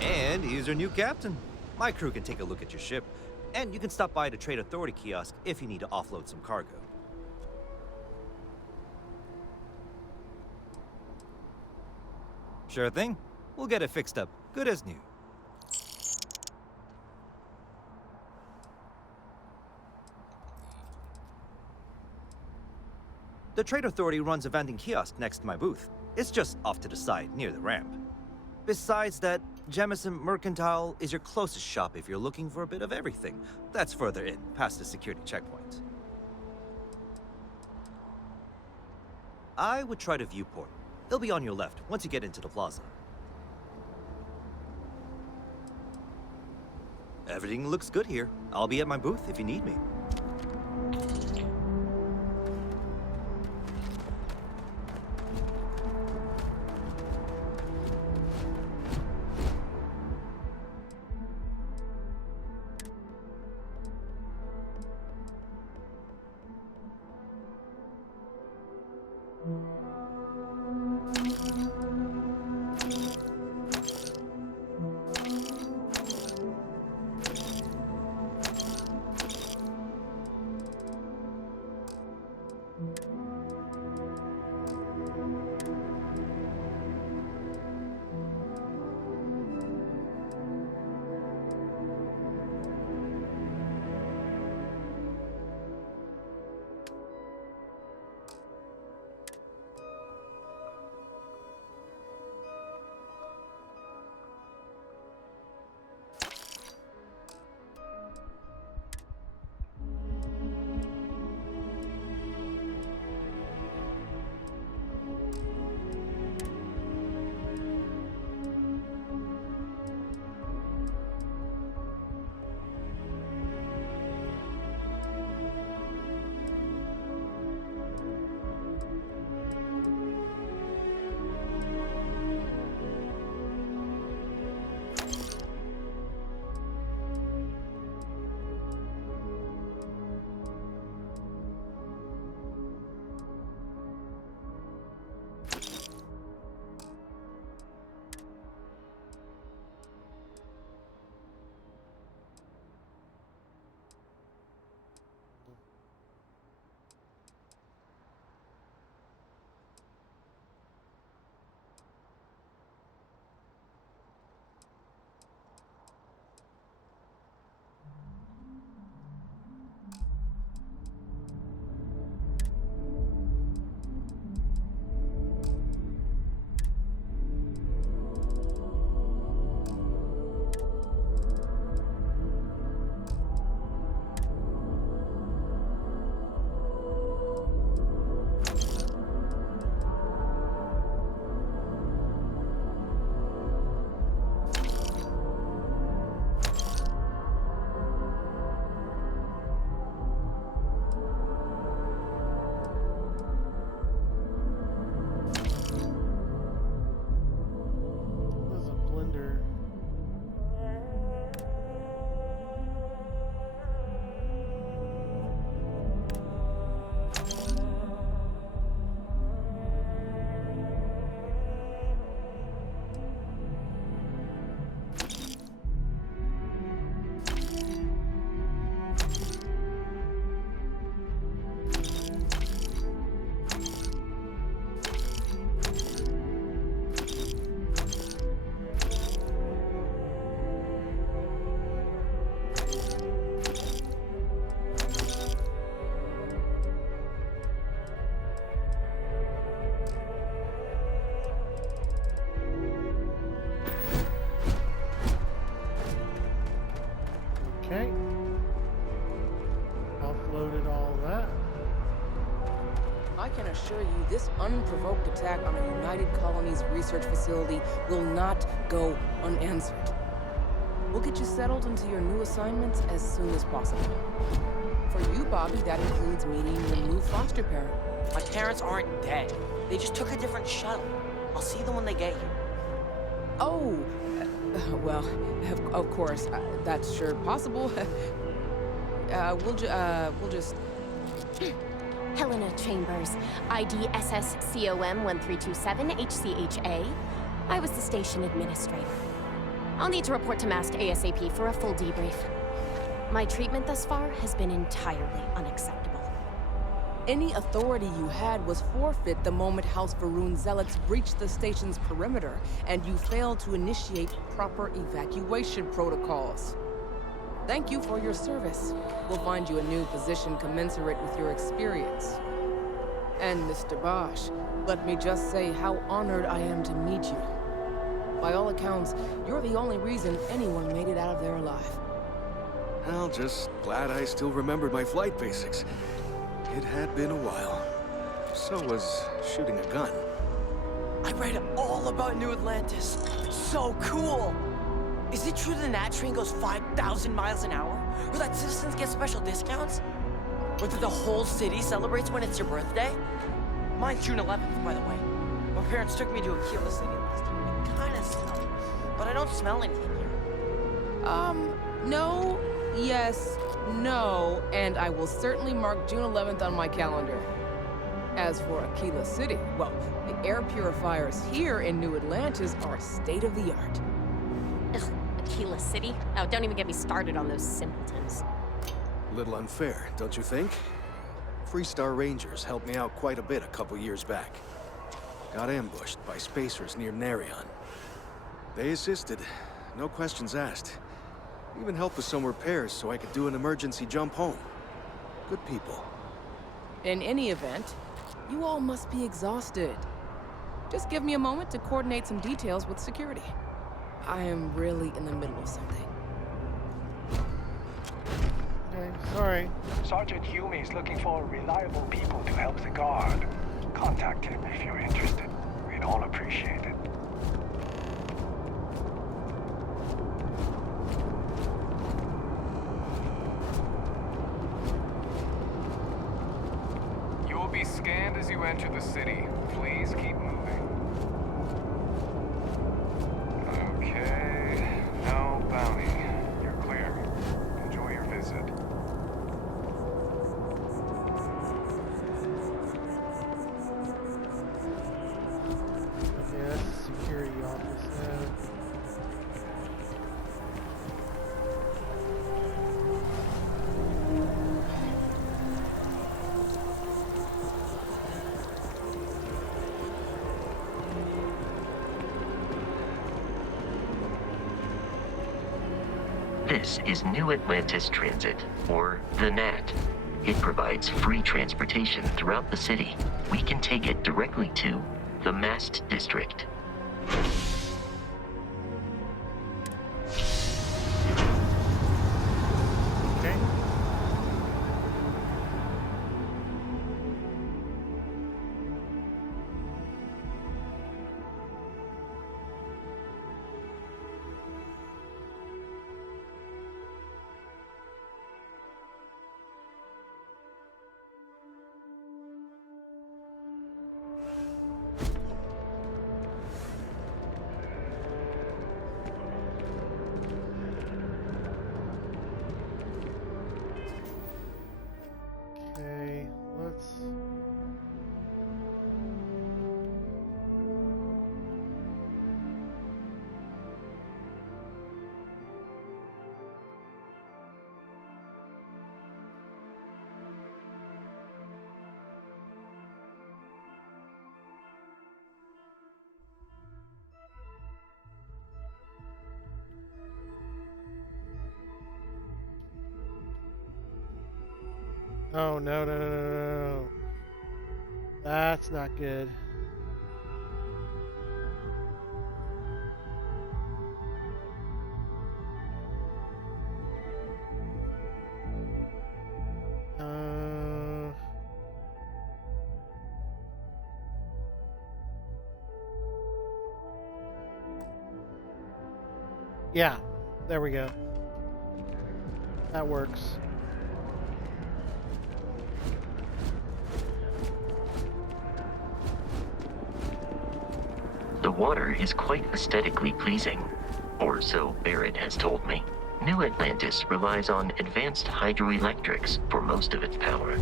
And he's your new captain. My crew can take a look at your ship, and you can stop by the Trade Authority kiosk if you need to offload some cargo. Sure thing. We'll get it fixed up, good as new. The Trade Authority runs a vending kiosk next to my booth. It's just off to the side, near the ramp. Besides that, Jemison Mercantile is your closest shop if you're looking for a bit of everything. That's further in, past the security checkpoint. I would try the viewport. It'll be on your left once you get into the plaza. Everything looks good here. I'll be at my booth if you need me. assure you, this unprovoked attack on a United Colonies research facility will not go unanswered. We'll get you settled into your new assignments as soon as possible. For you, Bobby, that includes meeting your new foster parent. My parents aren't dead. They just took a different shuttle. I'll see them when they get here. Oh, well, of course, that's sure possible. We'll just... Helena Chambers, ID SSCOM 1327 HCHA. I was the station administrator. I'll need to report to MAST ASAP for a full debrief. My treatment thus far has been entirely unacceptable. Any authority you had was forfeit the moment House Varun zealots breached the station's perimeter, and you failed to initiate proper evacuation protocols. Thank you for your service. We'll find you a new position commensurate with your experience. And Mr. Bosch, let me just say how honored I am to meet you. By all accounts, you're the only reason anyone made it out of there alive. Well, just glad I still remembered my flight basics. It had been a while. So was shooting a gun. I read all about New Atlantis. So cool! Is it true the Nat train goes 5,000 miles an hour? Or that citizens get special discounts? Or that the whole city celebrates when it's your birthday? Mine's June 11th, by the way. My parents took me to Aquila City last year. It kinda snowed, but I don't smell anything here. No, yes, no, and I will certainly mark June 11th on my calendar. As for Aquila City, well, the air purifiers here in New Atlantis are state-of-the-art. Ugh, Aquila City? Oh, don't even get me started on those simpletons. Little unfair, don't you think? Freestar Rangers helped me out quite a bit a couple years back. Got ambushed by spacers near Narion. They assisted, no questions asked. Even helped with some repairs so I could do an emergency jump home. Good people. In any event, you all must be exhausted. Just give me a moment to coordinate some details with security. I am really in the middle of something. Okay, sorry. Sergeant Hume is looking for reliable people to help the guard. Contact him if you're interested. We'd all appreciate it. You will be scanned as you enter the city. Please keep moving. Okay. No bounty. You're clear. Enjoy your visit. Okay, that's a security office. This is New Atlantis Transit, or the NAT. It provides free transportation throughout the city. We can take it directly to the Mast District. Okay. Okay, let's... Oh, no, no, no, no, no, no. That's not good. Yeah, there we go. That works. The water is quite aesthetically pleasing, or so Barrett has told me. New Atlantis relies on advanced hydroelectrics for most of its power.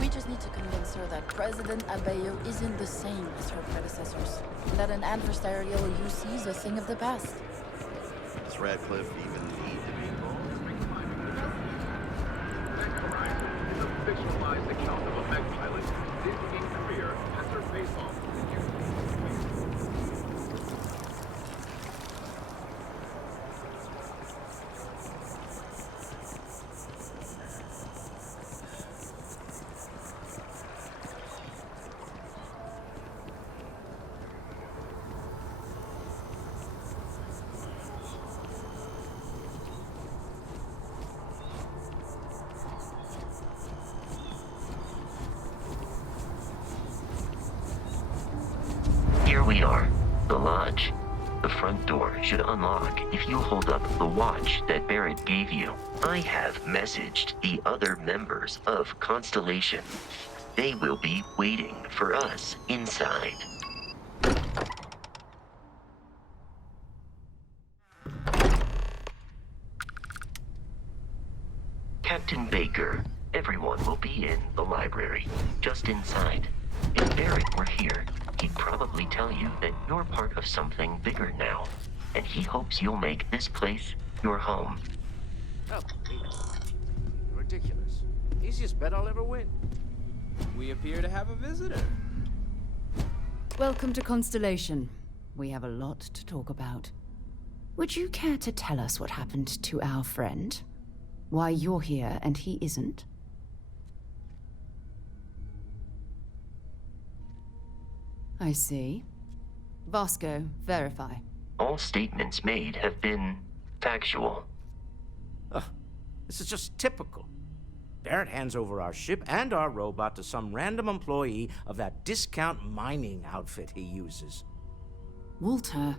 We just need to convince her that President Abayo isn't the same as her predecessors. That an adversarial UC is a thing of the past. Does Radcliffe even need to be involved? Fictionalized account of a mech pilot disking career as her face-off. Here we are, the lodge. The front door should unlock if you hold up the watch that Barrett gave you. I have messaged the other members of Constellation. They will be waiting for us inside. Captain Baker, everyone will be in the library, just inside. If Barrett were here, he'd probably tell you that you're part of something bigger now, and he hopes you'll make this place your home. Oh, ridiculous. Easiest bet I'll ever win. We appear to have a visitor. Welcome to Constellation. We have a lot to talk about. Would you care to tell us what happened to our friend? Why you're here and he isn't? I see. Vasco, verify. All statements made have been factual. Ugh, this is just typical. Barrett hands over our ship and our robot to some random employee of that discount mining outfit he uses. Walter.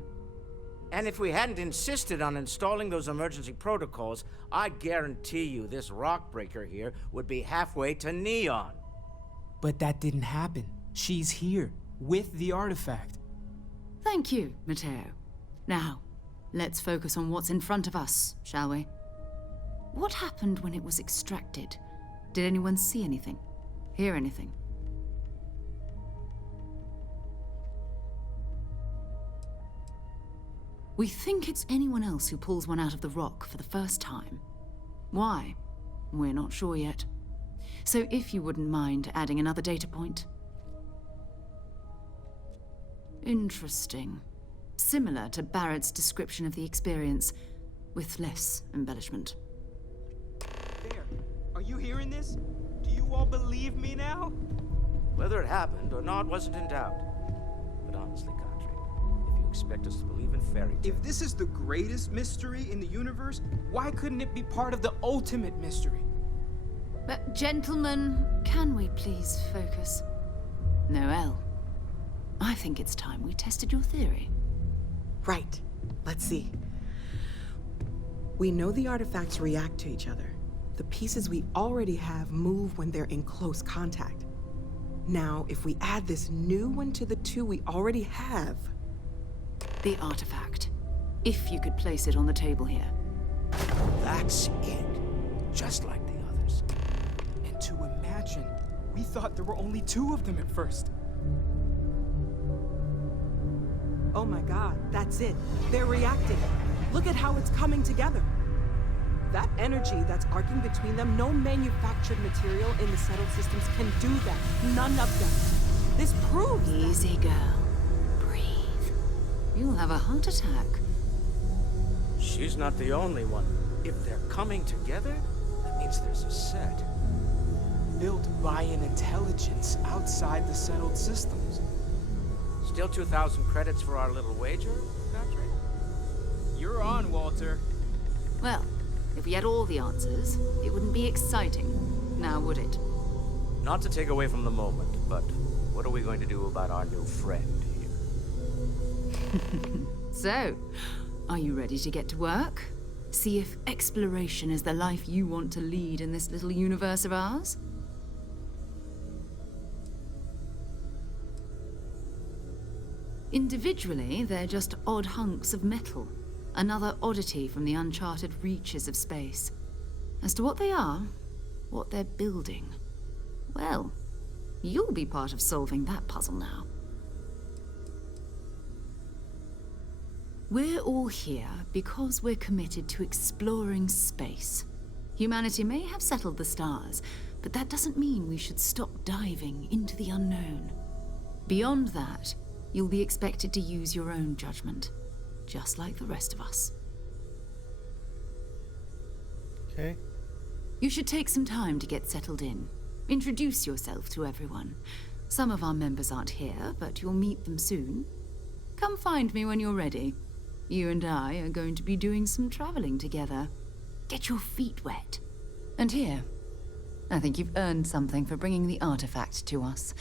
And if we hadn't insisted on installing those emergency protocols, I guarantee you this rock breaker here would be halfway to Neon. But that didn't happen. She's here, with the artifact. Thank you, Matteo. Now, let's focus on what's in front of us, shall we? What happened when it was extracted? Did anyone see anything? Hear anything? We think it's anyone else who pulls one out of the rock for the first time. Why? We're not sure yet. So if you wouldn't mind adding another data point. Interesting. Similar to Barrett's description of the experience, with less embellishment. There. Are you hearing this? Do you all believe me now? Whether it happened or not wasn't in doubt. But honestly, Godfrey, if you expect us to believe in fairy tales... If this is the greatest mystery in the universe, why couldn't it be part of the ultimate mystery? But gentlemen, can we please focus? Noel, I think it's time we tested your theory. Right. Let's see. We know the artifacts react to each other. The pieces we already have move when they're in close contact. Now, if we add this new one to the two we already have... The artifact. If you could place it on the table here. That's it. Just like the others. And to imagine, we thought there were only two of them at first. Oh my god, that's it. They're reacting. Look at how it's coming together. That energy that's arcing between them, no manufactured material in the settled systems can do that. None of them. This proves Easy, girl. Breathe. You'll have a heart attack. She's not the only one. If they're coming together, that means there's a set. Built by an intelligence outside the settled systems. Still 2,000 credits for our little wager, Patrick? You're on, Walter. Well, if we had all the answers, it wouldn't be exciting, now would it? Not to take away from the moment, but what are we going to do about our new friend here? So, are you ready to get to work? See if exploration is the life you want to lead in this little universe of ours? Individually, they're just odd hunks of metal. Another oddity from the uncharted reaches of space. As to what they are, what they're building, well, you'll be part of solving that puzzle now. We're all here because we're committed to exploring space. Humanity may have settled the stars, but that doesn't mean we should stop diving into the unknown. Beyond that, you'll be expected to use your own judgment, just like the rest of us. Okay. You should take some time to get settled in. Introduce yourself to everyone. Some of our members aren't here, but you'll meet them soon. Come find me when you're ready. You and I are going to be doing some traveling together. Get your feet wet. And here, I think you've earned something for bringing the artifact to us.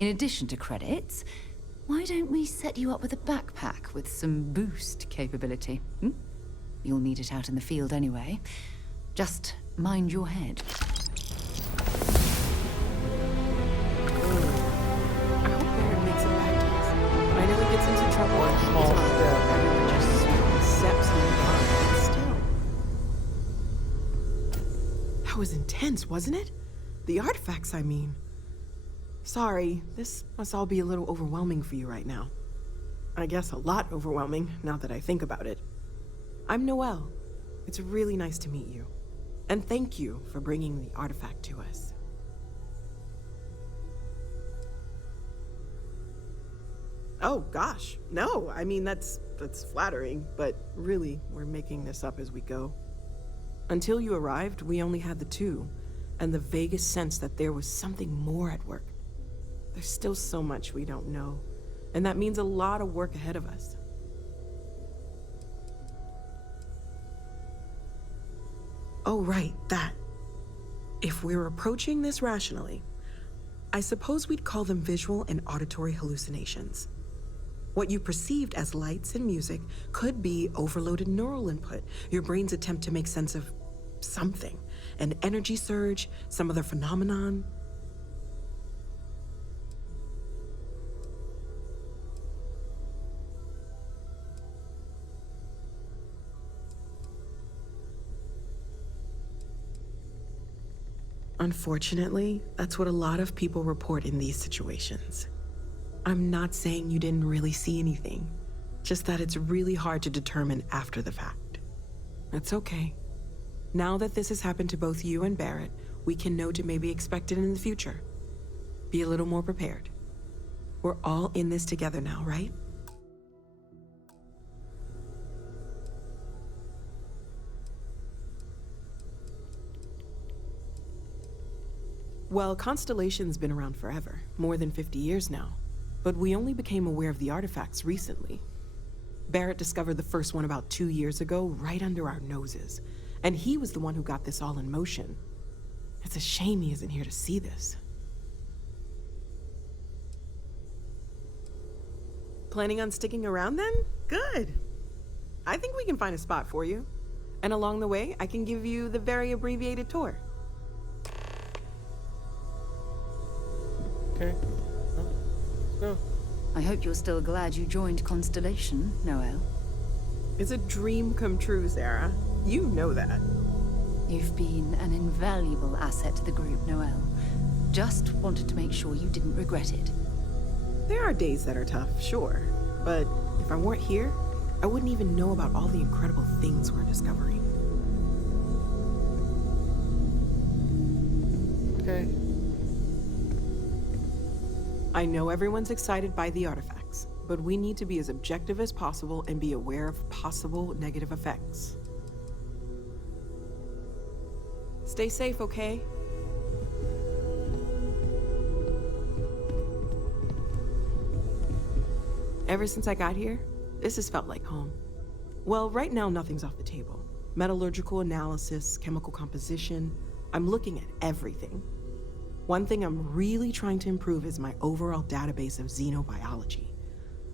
In addition to credits, why don't we set you up with a backpack with some boost capability? You'll need it out in the field anyway. Just mind your head. I hope Barrett makes it back to us. I know he gets into trouble. One small step. Everyone just accepts him but still. That was intense, wasn't it? The artifacts, I mean. Sorry, this must all be a little overwhelming for you right now. I guess a lot overwhelming, now that I think about it. I'm Noelle. It's really nice to meet you. And thank you for bringing the artifact to us. Oh, gosh. No, I mean, that's flattering, but really, we're making this up as we go. Until you arrived, we only had the two, and the vaguest sense that there was something more at work. There's still so much we don't know, and that means a lot of work ahead of us. Oh, right, that. If we're approaching this rationally, I suppose we'd call them visual and auditory hallucinations. What you perceived as lights and music could be overloaded neural input, your brain's attempt to make sense of something, an energy surge, some other phenomenon. Unfortunately, that's what a lot of people report in these situations. I'm not saying you didn't really see anything, just that it's really hard to determine after the fact. That's okay. Now that this has happened to both you and Barrett, we can know to maybe expect it in the future. Be a little more prepared. We're all in this together now, right? Well, Constellation's been around forever, more than 50 years now. But we only became aware of the artifacts recently. Barrett discovered the first one about 2 years ago, right under our noses. And he was the one who got this all in motion. It's a shame he isn't here to see this. Planning on sticking around then? Good. I think we can find a spot for you. And along the way, I can give you the very abbreviated tour. Okay. Go. I hope you're still glad you joined Constellation, Noelle. It's a dream come true, Sarah. You know that. You've been an invaluable asset to the group, Noelle. Just wanted to make sure you didn't regret it. There are days that are tough, sure. But if I weren't here, I wouldn't even know about all the incredible things we're discovering. Okay. I know everyone's excited by the artifacts, but we need to be as objective as possible and be aware of possible negative effects. Stay safe, okay? Ever since I got here, this has felt like home. Well, right now nothing's off the table. Metallurgical analysis, chemical composition, I'm looking at everything. One thing I'm really trying to improve is my overall database of xenobiology.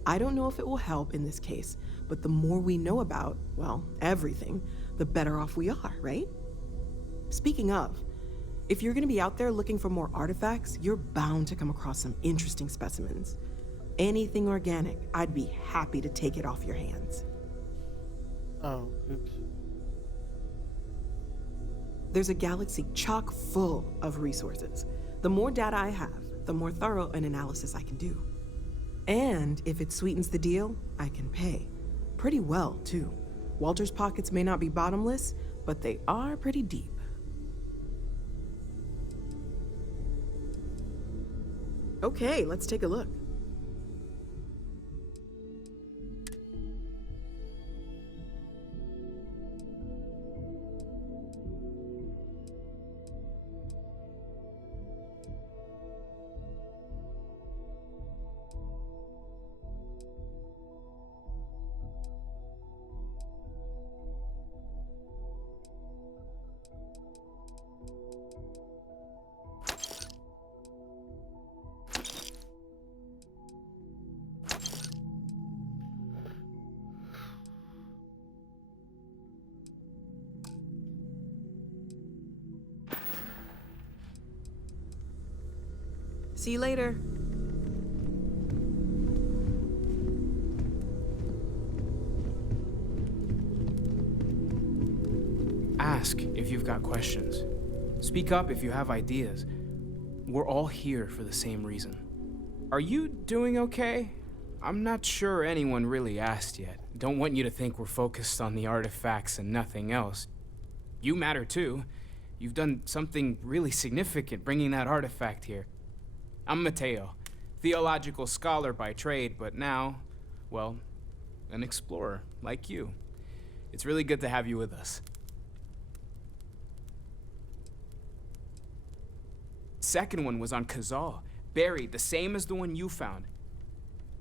I don't know if it will help in this case, but the more we know about, well, everything, the better off we are, right? Speaking of, if you're gonna be out there looking for more artifacts, you're bound to come across some interesting specimens. Anything organic, I'd be happy to take it off your hands. Oh, oops. There's a galaxy chock full of resources. The more data I have, the more thorough an analysis I can do. And if it sweetens the deal, I can pay. Pretty well, too. Walter's pockets may not be bottomless, but they are pretty deep. Okay, let's take a look. See you later. Ask if you've got questions. Speak up if you have ideas. We're all here for the same reason. Are you doing okay? I'm not sure anyone really asked yet. Don't want you to think we're focused on the artifacts and nothing else. You matter too. You've done something really significant bringing that artifact here. I'm Mateo, theological scholar by trade, but now, well, an explorer like you. It's really good to have you with us. Second one was on Kazal, buried, the same as the one you found.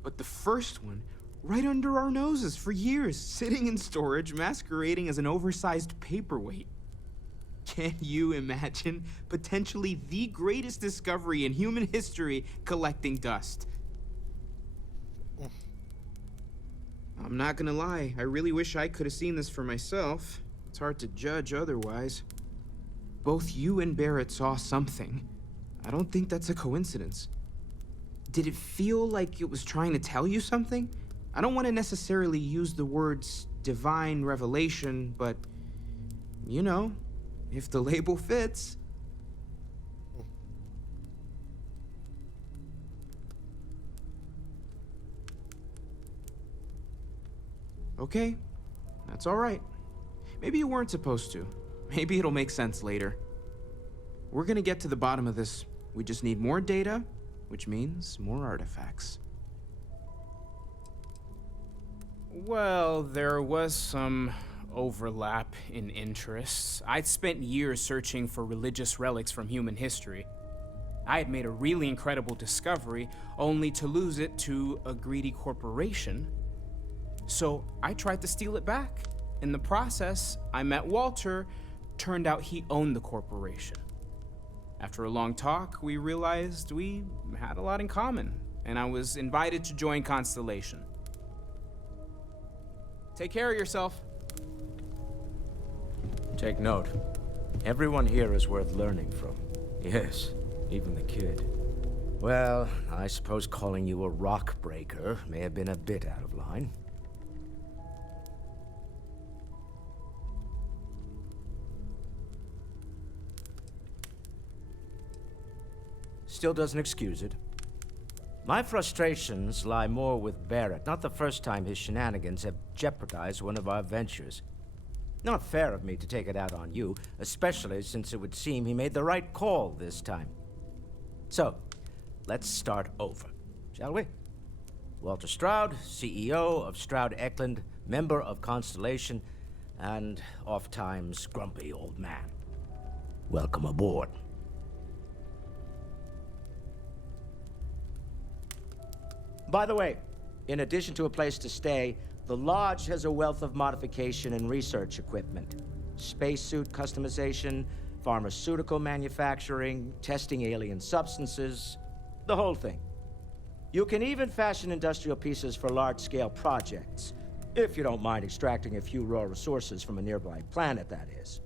But the first one, right under our noses for years, sitting in storage, masquerading as an oversized paperweight. Can you imagine potentially the greatest discovery in human history collecting dust? I'm not gonna lie, I really wish I could have seen this for myself. It's hard to judge otherwise. Both you and Barrett saw something. I don't think that's a coincidence. Did it feel like it was trying to tell you something? I don't want to necessarily use the words divine revelation, but, you know, if the label fits. Okay, that's all right. Maybe you weren't supposed to. Maybe it'll make sense later. We're gonna get to the bottom of this. We just need more data, which means more artifacts. Well, there was some overlap in interests. I'd spent years searching for religious relics from human history. I had made a really incredible discovery, only to lose it to a greedy corporation. So I tried to steal it back. In the process, I met Walter. Turned out he owned the corporation. After a long talk, we realized we had a lot in common, and I was invited to join Constellation. Take care of yourself. Take note. Everyone here is worth learning from. Yes, even the kid. Well, I suppose calling you a rock breaker may have been a bit out of line. Still doesn't excuse it. My frustrations lie more with Barrett. Not the first time his shenanigans have jeopardized one of our ventures. Not fair of me to take it out on you, especially since it would seem he made the right call this time. So, let's start over, shall we? Walter Stroud, CEO of Stroud Eklund, member of Constellation, and oft-times grumpy old man. Welcome aboard. By the way, in addition to a place to stay, the Lodge has a wealth of modification and research equipment. Spacesuit customization, pharmaceutical manufacturing, testing alien substances, the whole thing. You can even fashion industrial pieces for large-scale projects, if you don't mind extracting a few raw resources from a nearby planet, that is.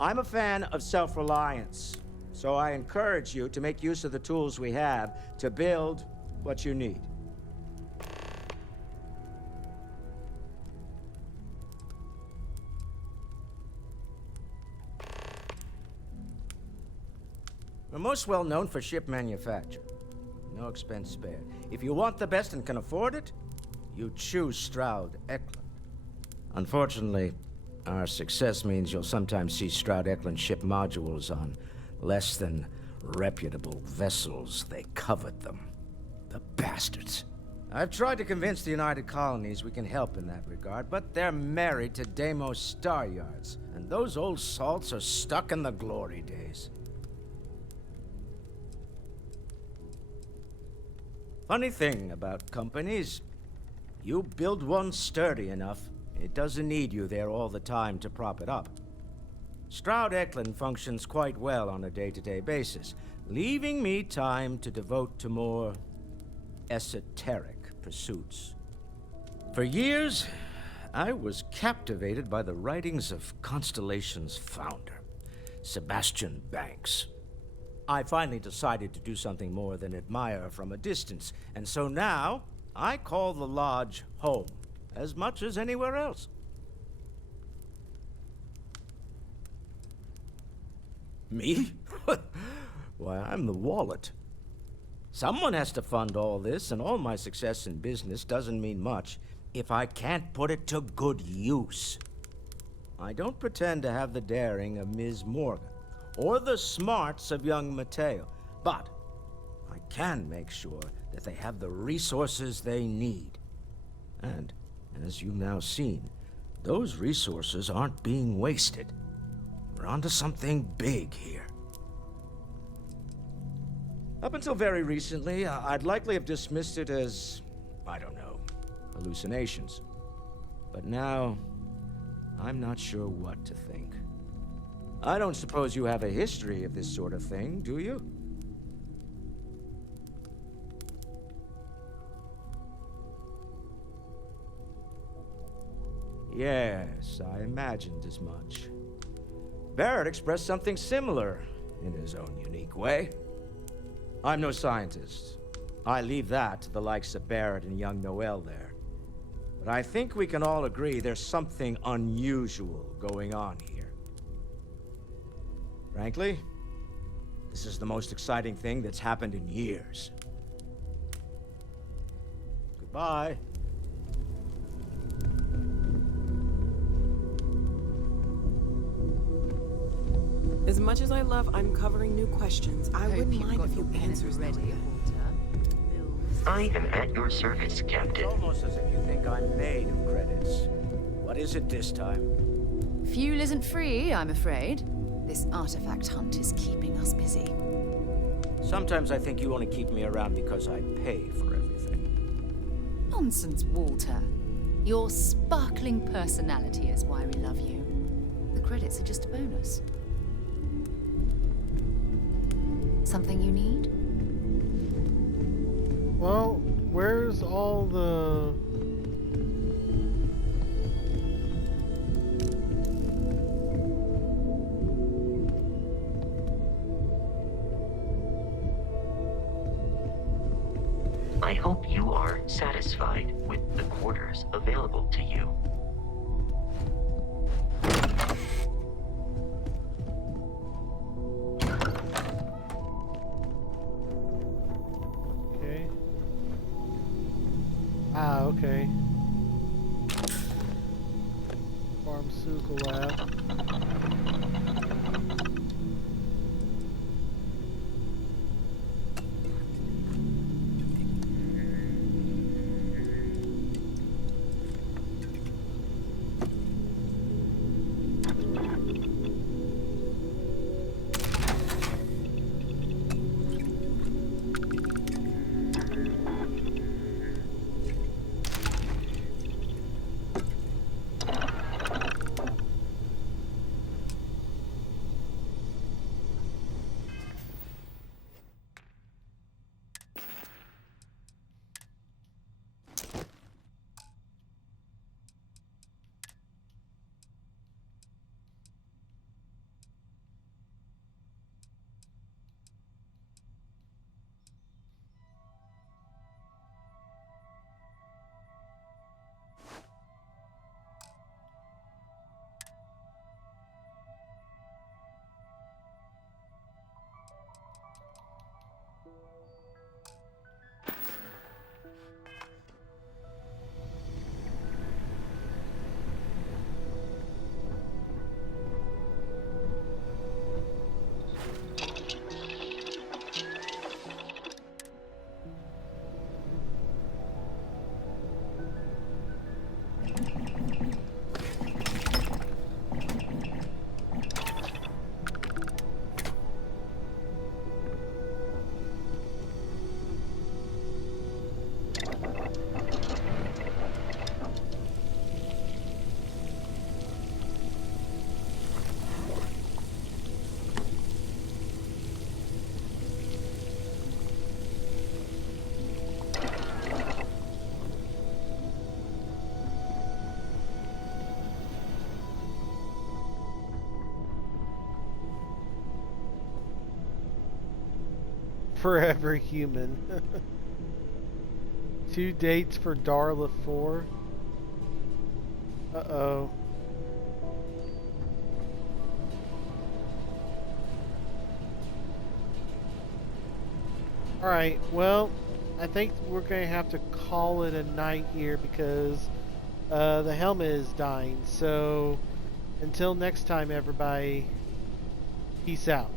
I'm a fan of self-reliance, so I encourage you to make use of the tools we have to build what you need. We're most well known for ship manufacture. No expense spared. If you want the best and can afford it, you choose Stroud-Eklund. Unfortunately, our success means you'll sometimes see Stroud-Eklund ship modules on less than reputable vessels. They covet them. The bastards. I've tried to convince the United Colonies we can help in that regard, but they're married to Deimos Star Yards, and those old salts are stuck in the glory days. Funny thing about companies, you build one sturdy enough, it doesn't need you there all the time to prop it up. Stroud-Eklund functions quite well on a day-to-day basis, leaving me time to devote to more esoteric pursuits. For years, I was captivated by the writings of Constellation's founder, Sebastian Banks. I finally decided to do something more than admire from a distance, and so now I call the Lodge home, as much as anywhere else. Me? Why, I'm the wallet. Someone has to fund all this, and all my success in business doesn't mean much if I can't put it to good use. I don't pretend to have the daring of Ms. Morgan, or the smarts of young Mateo, but I can make sure that they have the resources they need. And, as you've now seen, those resources aren't being wasted. We're onto something big here. Up until very recently, I'd likely have dismissed it as, I don't know, hallucinations. But now, I'm not sure what to think. I don't suppose you have a history of this sort of thing, do you? Yes, I imagined as much. Barrett expressed something similar, in his own unique way. I'm no scientist. I leave that to the likes of Barrett and young Noel there. But I think we can all agree there's something unusual going on here. Frankly, this is the most exciting thing that's happened in years. Goodbye. As much as I love uncovering new questions, I wouldn't mind if you answered them. I am at your service, Captain. It's almost as if you think I'm made of credits. What is it this time? Fuel isn't free, I'm afraid. This artifact hunt is keeping us busy. Sometimes I think you only keep me around because I pay for everything. Nonsense, Walter. Your sparkling personality is why we love you. The credits are just a bonus. Something you need? Well, where's all the... I hope you are satisfied with the quarters available to you. Okay. Ah, okay. Pharmaceutical lab. Forever Human. 2 dates for Darla 4. Uh-oh. Alright, well, I think we're going to have to call it a night here because the helmet is dying. So, until next time, everybody, peace out.